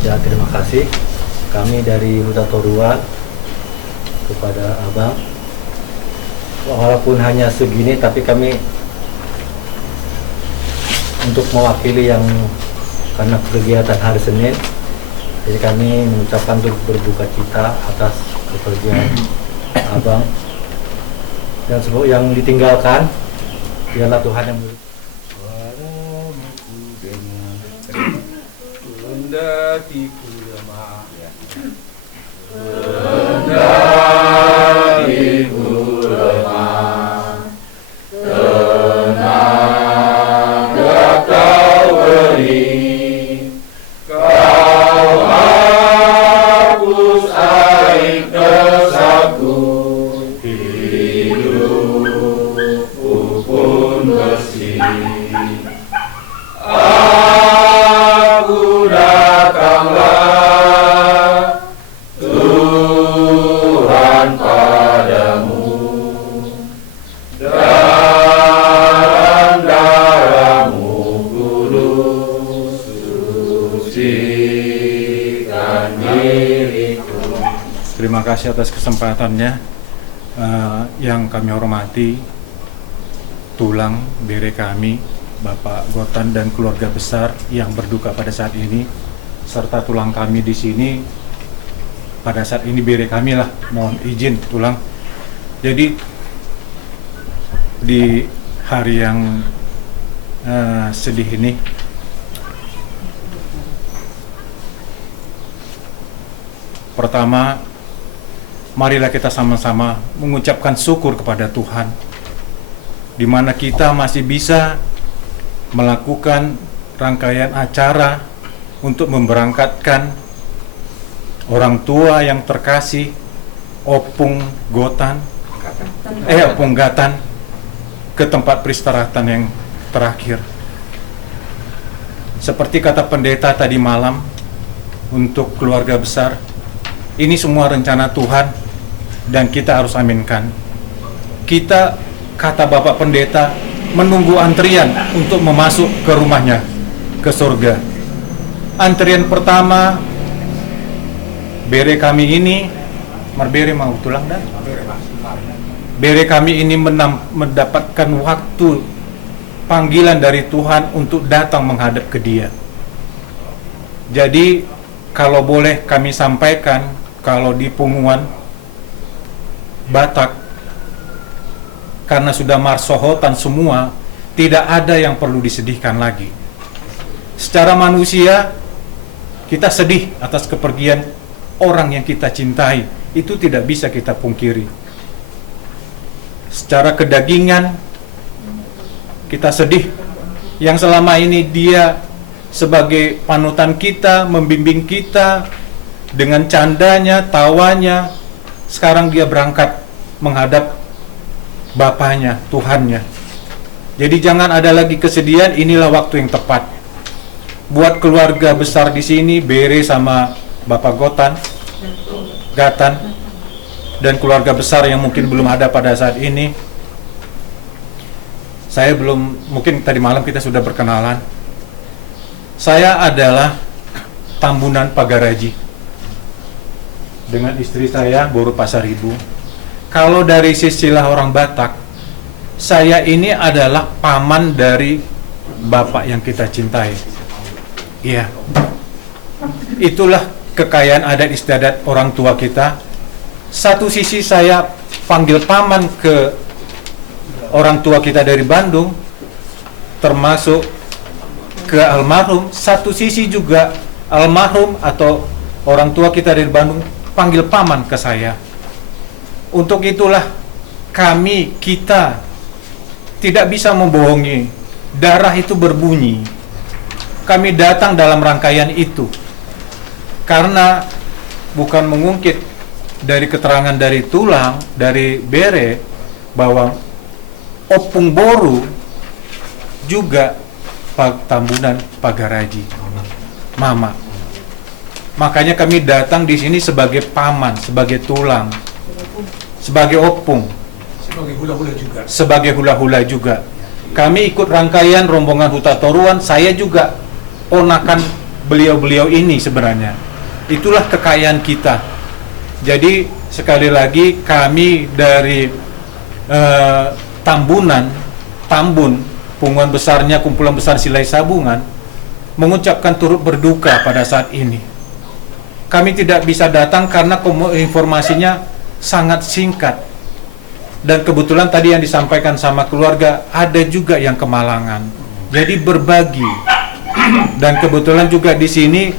Ya, terima kasih kami dari Huta Toruan kepada Abang. Walaupun hanya segini, tapi kami untuk mewakili yang karena kegiatan hari Senin, jadi kami mengucapkan turut berduka cita atas kepergian Abang dan semua yang ditinggalkan. Biarlah Tuhan yang Terima kasih atas kesempatannya. Yang kami hormati tulang bere kami, Bapak Gotan dan keluarga besar yang berduka pada saat ini, serta tulang kami di sini pada saat ini bere kami lah. Mohon izin tulang. Jadi di hari yang sedih ini, pertama, marilah kita sama-sama mengucapkan syukur kepada Tuhan, di mana kita masih bisa melakukan rangkaian acara untuk memberangkatkan orang tua yang terkasih, Opung Gatan, ke tempat peristirahatan yang terakhir. Seperti kata pendeta tadi malam, untuk keluarga besar, ini semua rencana Tuhan, dan kita harus aminkan. Kita, kata Bapak Pendeta, menunggu antrian untuk memasuk ke rumahnya, ke surga. Antrian pertama, bere kami ini, bere mau tulang dah. Bere kami ini mendapatkan waktu panggilan dari Tuhan untuk datang menghadap ke Dia. Jadi kalau boleh kami sampaikan, kalau di Punguan Batak, karena sudah marsohotan semua, tidak ada yang perlu disedihkan lagi. Secara manusia, kita sedih atas kepergian orang yang kita cintai, itu tidak bisa kita pungkiri. Secara kedagingan, kita sedih yang selama ini dia sebagai panutan kita, membimbing kita dengan candanya, tawanya, sekarang dia berangkat menghadap Bapaknya, Tuhannya. Jadi jangan ada lagi kesedihan, inilah waktu yang tepat. Buat keluarga besar di sini, Bere sama Bapak Gatan, dan keluarga besar yang mungkin belum ada pada saat ini, saya belum, mungkin tadi malam kita sudah berkenalan. Saya adalah Tambunan Pagaraji dengan istri saya Boru Pasaribu. Kalau dari sisilah orang Batak, saya ini adalah paman dari bapak yang kita cintai. Iya, itulah kekayaan adat istiadat orang tua kita. Satu sisi saya panggil paman ke orang tua kita dari Bandung, termasuk ke almarhum. Satu sisi juga almarhum atau orang tua kita dari Bandung panggil paman ke saya. Untuk itulah kita tidak bisa membohongi. Darah itu berbunyi. Kami datang dalam rangkaian itu karena bukan mengungkit dari keterangan dari tulang, dari Bere, bahwa Opung Boru juga Tambunan Pagaraji, Mama. Makanya kami datang di sini sebagai paman, sebagai tulang, sebagai opung, sebagai hula-hula juga. Kami ikut rangkaian rombongan Huta Toruan. Saya juga ponakan beliau-beliau ini sebenarnya. Itulah kekayaan kita. Jadi sekali lagi kami dari Tambun, Punguan besarnya kumpulan besar Silai Sabungan, mengucapkan turut berduka pada saat ini. Kami tidak bisa datang karena informasinya sangat singkat. Dan kebetulan tadi yang disampaikan sama keluarga, ada juga yang kemalangan. Jadi berbagi. Dan kebetulan juga di sini,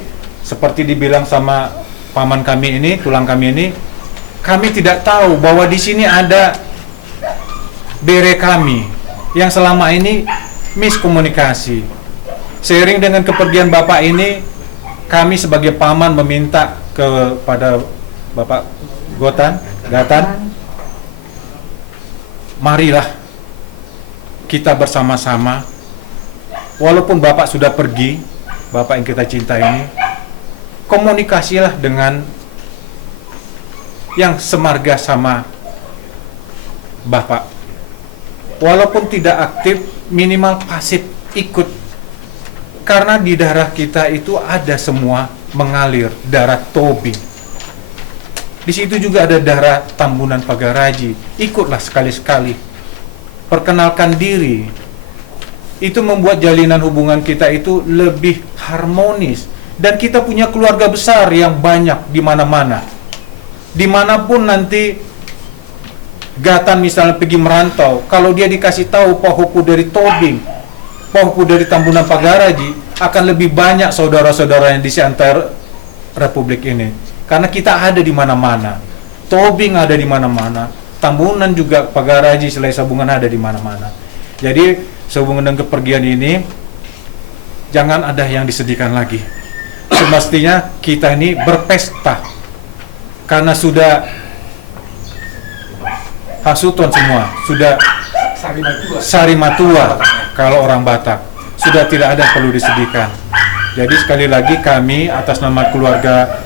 seperti dibilang sama paman kami ini, tulang kami ini, kami tidak tahu bahwa di sini ada Bere kami yang selama ini miskomunikasi. Seiring dengan kepergian Bapak ini, kami sebagai paman meminta kepada Bapak Gatan, marilah kita bersama-sama, walaupun Bapak sudah pergi, Bapak yang kita cinta ini, komunikasilah dengan yang semarga sama Bapak. Walaupun tidak aktif, minimal pasif ikut. Karena di darah kita itu ada semua mengalir darah Tobing. Di situ juga ada darah Tambunan Pagaraji. Ikutlah sekali-sekali. Perkenalkan diri. Itu membuat jalinan hubungan kita itu lebih harmonis. Dan kita punya keluarga besar yang banyak di mana-mana. Dimanapun nanti Gatan misalnya pergi merantau, kalau dia dikasih tahu Pohupu dari Tobing, Pohupu dari Tambunan Pagaraji, akan lebih banyak saudara-saudara yang di seantero Republik ini. Karena kita ada di mana-mana. Tobing ada di mana-mana. Tambunan juga, Pagaraji, Silai Sabungan ada di mana-mana. Jadi sehubungan dengan kepergian ini, jangan ada yang disedihkan lagi. Semestinya kita ini berpesta. Karena sudah hasuton semua, sudah sarimatua kalau orang Batak, sudah tidak ada yang perlu disedihkan. Jadi sekali lagi kami atas nama keluarga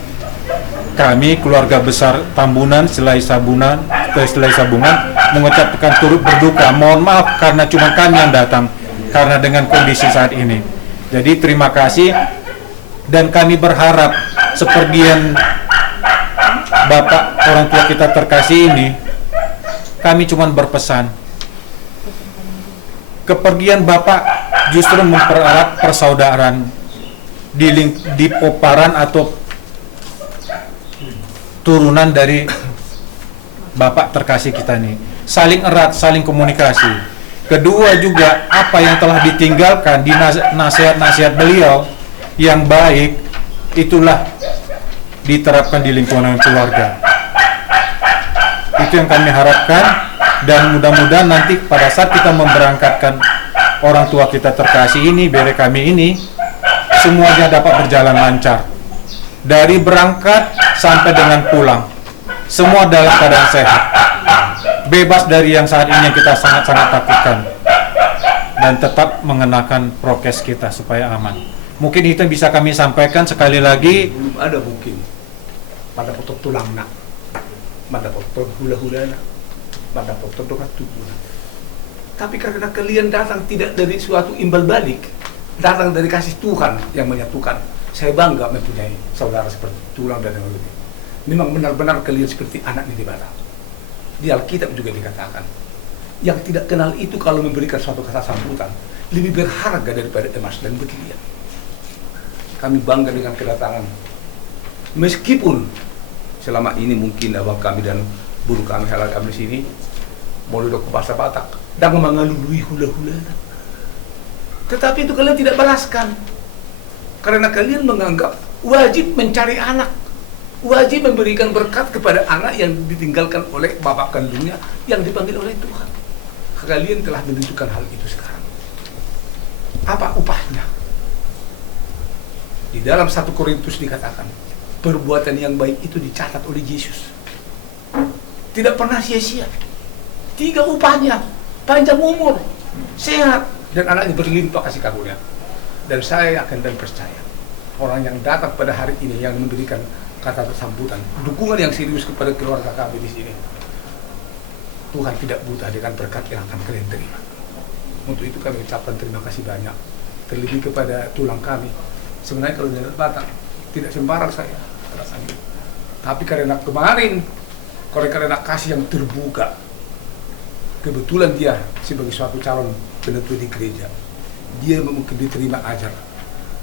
kami keluarga besar Tambunan Selai Sabungan mengucapkan turut berduka. Mohon maaf karena cuma kami yang datang karena dengan kondisi saat ini. Jadi terima kasih, dan kami berharap sepergian Bapak orang tua kita terkasih ini, kami cuma berpesan, kepergian Bapak justru mempererat persaudaraan di poparan atau turunan dari Bapak terkasih kita ini. Saling erat, saling komunikasi. Kedua juga, apa yang telah ditinggalkan di nasihat-nasihat beliau yang baik, itulah diterapkan di lingkungan keluarga. Itu yang kami harapkan, dan mudah-mudahan nanti pada saat kita memberangkatkan orang tua kita terkasih ini, bere kami ini, semuanya dapat berjalan lancar. Dari berangkat sampai dengan pulang, semua dalam keadaan sehat, bebas dari yang saat ini yang kita sangat-sangat takutkan, dan tetap mengenakan prokes kita supaya aman. Mungkin itu yang bisa kami sampaikan. Sekali lagi, belum ada mungkin pada potong tulang nak, pada potong hula-hula nak, pada potong dokat tubuh nak. Tapi karena kalian datang tidak dari suatu imbal balik, datang dari kasih Tuhan yang menyatukan. Saya bangga mempunyai saudara seperti tulang dan yang lebih. Memang benar-benar kalian seperti anak di Batak. Di Alkitab juga dikatakan, yang tidak kenal itu kalau memberikan suatu kata sambutan lebih berharga daripada emas dan berlian. Kami bangga dengan kedatangan, meskipun selama ini mungkin abang kami dan buru kami halal kami di sini mau duduk ke bahasa Batak dan mengalului hula-hula, tetapi itu kalian tidak balaskan karena kalian menganggap wajib mencari anak, wajib memberikan berkat kepada anak yang ditinggalkan oleh bapak kandungnya yang dipanggil oleh Tuhan. Kalian telah menunjukkan hal itu sekarang. Apa upahnya? Di dalam 1 Korintus dikatakan, perbuatan yang baik itu dicatat oleh Yesus, tidak pernah sia-sia. 3 upahnya, panjang umur, sehat, dan anaknya berlimpah kasih karunia. Dan saya yakin dan percaya, orang yang datang pada hari ini yang memberikan kata sambutan, dukungan yang serius kepada keluarga kami di sini, Tuhan tidak buta dengan berkat yang akan kalian terima. Untuk itu kami ucapkan terima kasih banyak, terlebih kepada tulang kami. Sebenarnya kalau dari Batak tidak sembarang saya rasanya, tapi karena kemarin, karena kasih yang terbuka, kebetulan dia sebagai suatu calon penentu di gereja, dia mungkin diterima ajar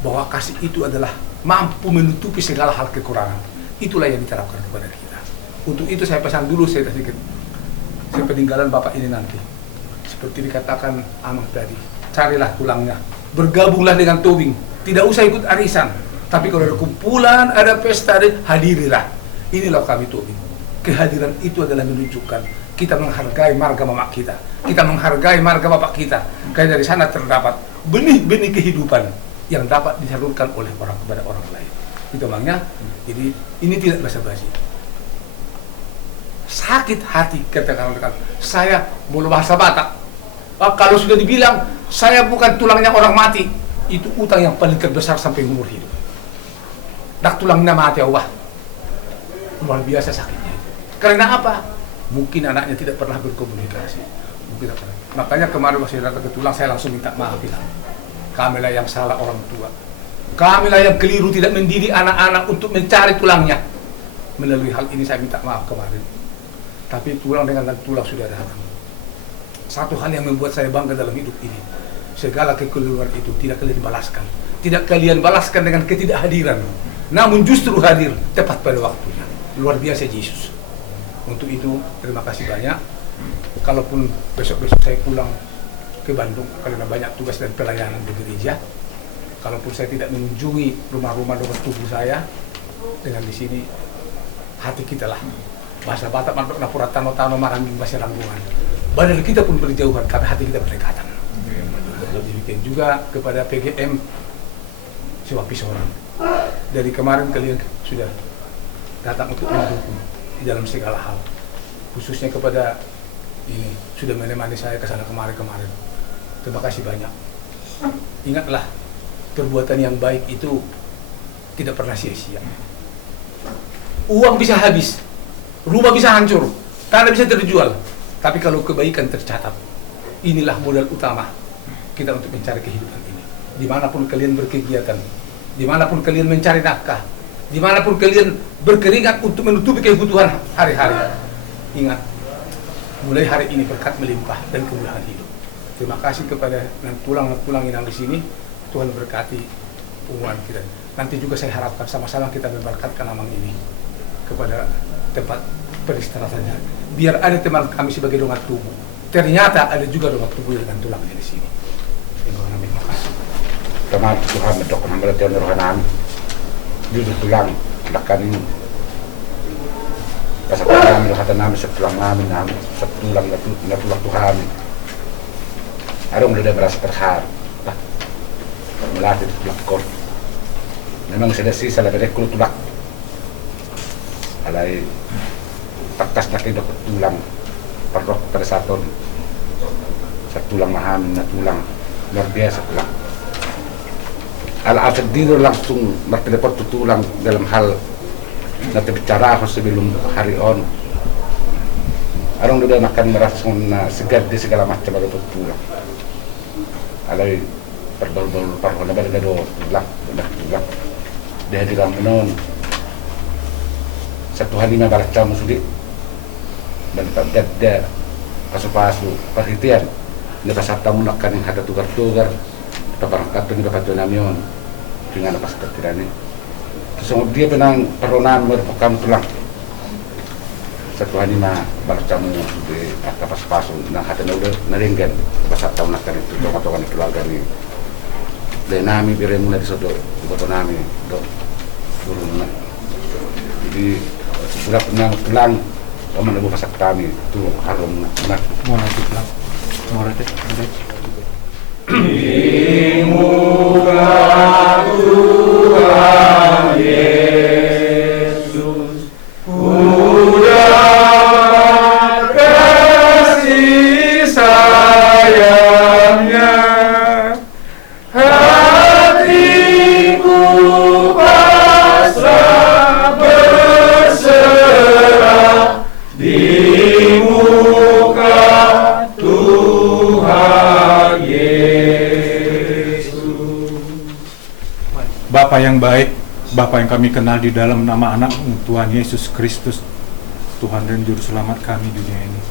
bahwa kasih itu adalah mampu menutupi segala hal kekurangan. Itulah yang diterapkan kepada kita. Untuk itu saya pesan dulu, saya sedikit sepeninggalan Bapak ini nanti, seperti dikatakan Amang tadi, carilah tulangnya, bergabunglah dengan towing, tidak usah ikut arisan, tapi kalau ada kumpulan, ada pesta, hadirilah. Inilah kami towing. Kehadiran itu adalah menunjukkan kita menghargai marga mama kita, kita menghargai marga bapak kita, karena dari sana terdapat benih-benih kehidupan yang dapat disalurkan oleh orang kepada orang lain. Itu makanya. Jadi ini tidak basa-basi. Sakit hati katakan saya mau bahasa Batak. Kalau sudah dibilang saya bukan tulangnya orang mati, itu utang yang paling terbesar sampai umur hidup. Dak tulangnya mati Allah, luar biasa sakitnya. Karena apa? Mungkin anaknya tidak pernah berkomunikasi. Mungkin tidak pernah. Makanya kemarin waktu saya datang ke tulang, saya langsung minta maaf, bilang, kamilah yang salah orang tua, kamilah yang keliru tidak mendidik anak-anak untuk mencari tulangnya. Melalui hal ini saya minta maaf kemarin. Tapi tulang dengan tulang sudah datang. Satu hal yang membuat saya bangga dalam hidup ini, segala kekeliruan itu tidak kalian balaskan. Tidak kalian balaskan dengan ketidakhadiran, namun justru hadir tepat pada waktunya. Luar biasa Yesus. Untuk itu terima kasih banyak. Kalaupun besok-besok saya pulang ke Bandung karena banyak tugas dan pelayanan di gereja, kalaupun saya tidak mengunjungi rumah-rumah dokter tubuh saya, dengan di sini hati kita lah. Bahasa Batak mantuk napura tano-tano maranging bahasa ranggungan. Badan kita pun berjauhan, tapi hati kita berdekatan. Demikian juga kepada PGM Sewapi Sorang. Dari kemarin kalian sudah datang untuk mendukung di dalam segala hal, khususnya kepada ini sudah menemani saya ke sana kemarin. Terima kasih banyak. Ingatlah, perbuatan yang baik itu tidak pernah sia-sia. Uang bisa habis, rumah bisa hancur, tanah bisa terjual. Tapi kalau kebaikan tercatat, inilah modal utama kita untuk mencari kehidupan ini. Dimanapun kalian berkegiatan, dimanapun kalian mencari nafkah, dimanapun kalian berkeringat untuk menutupi kebutuhan hari-hari, ingat, mulai hari ini berkat melimpah dan kemudahan hidup. Terima kasih kepada tulang-tulang yang di sini. Tuhan berkati hubungan kita. Nanti juga saya harapkan sama-sama kita memberkatkan amang ini kepada tempat peristirahatannya. Biar ada teman kami sebagai dongat tubuh. Ternyata ada juga dongat tubuh dengan tulangnya di sini. Terima kasih. Teman Tuhan mendokong hamba Tuhan rohanan. Jujur tulang lakan ini. Pasal kami rohatan kami setulang kami setulang na tulang Tuhan. Arong udah berasa terharu. Melatih tulak. Memang sudah sisa lebih kulit tulak. Alai takas na kayo tulang parok pada satu tulang maham na tulang luar biasa tulang. Al-asad dito langsung marteleport tulang dalam hal na bicara ako sebelum hari on. Arong udah makan merasa na segar di segala macam ada tulang. Alai perbal-bal parok na bergado tulang dia di dalam menon satu hari lima balas camu sulit dan pada pasu-pasu perhatian ni pasal tamu nak kan ada tugar-tugar atau barangkat ni dapat namion dengan apa seperti ini semua dia penang peronan merupakan tulang satu hari lima balas camu di atas pasu-pasu nak ada naringgan pasal tamu nak kan itu tomat-tomat keluarga ni dan nami biar mulai disodo ibu nami do turun jadi sudah pernah pulang teman ibu pasak kami itu harum nak mau nanti pulang mau nanti di muka Tuhan Yesus udah kasih sayangnya Bapa yang baik, Bapa yang kami kenal di dalam nama anak Tuhan Yesus Kristus, Tuhan dan Juru Selamat kami di dunia ini.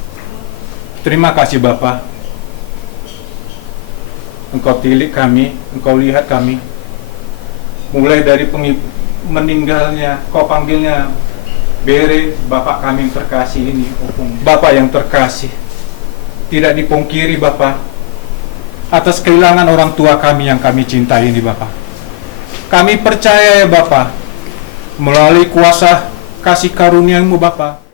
Terima kasih Bapa, Engkau tilik kami, Engkau lihat kami, mulai dari meninggalnya, Kau panggilnya Bere, Bapak kami yang terkasih ini, Bapak yang terkasih, tidak dipungkiri Bapak, atas kehilangan orang tua kami yang kami cintai ini Bapak. Kami percaya ya Bapa, melalui kuasa kasih karunia-Mu Bapa,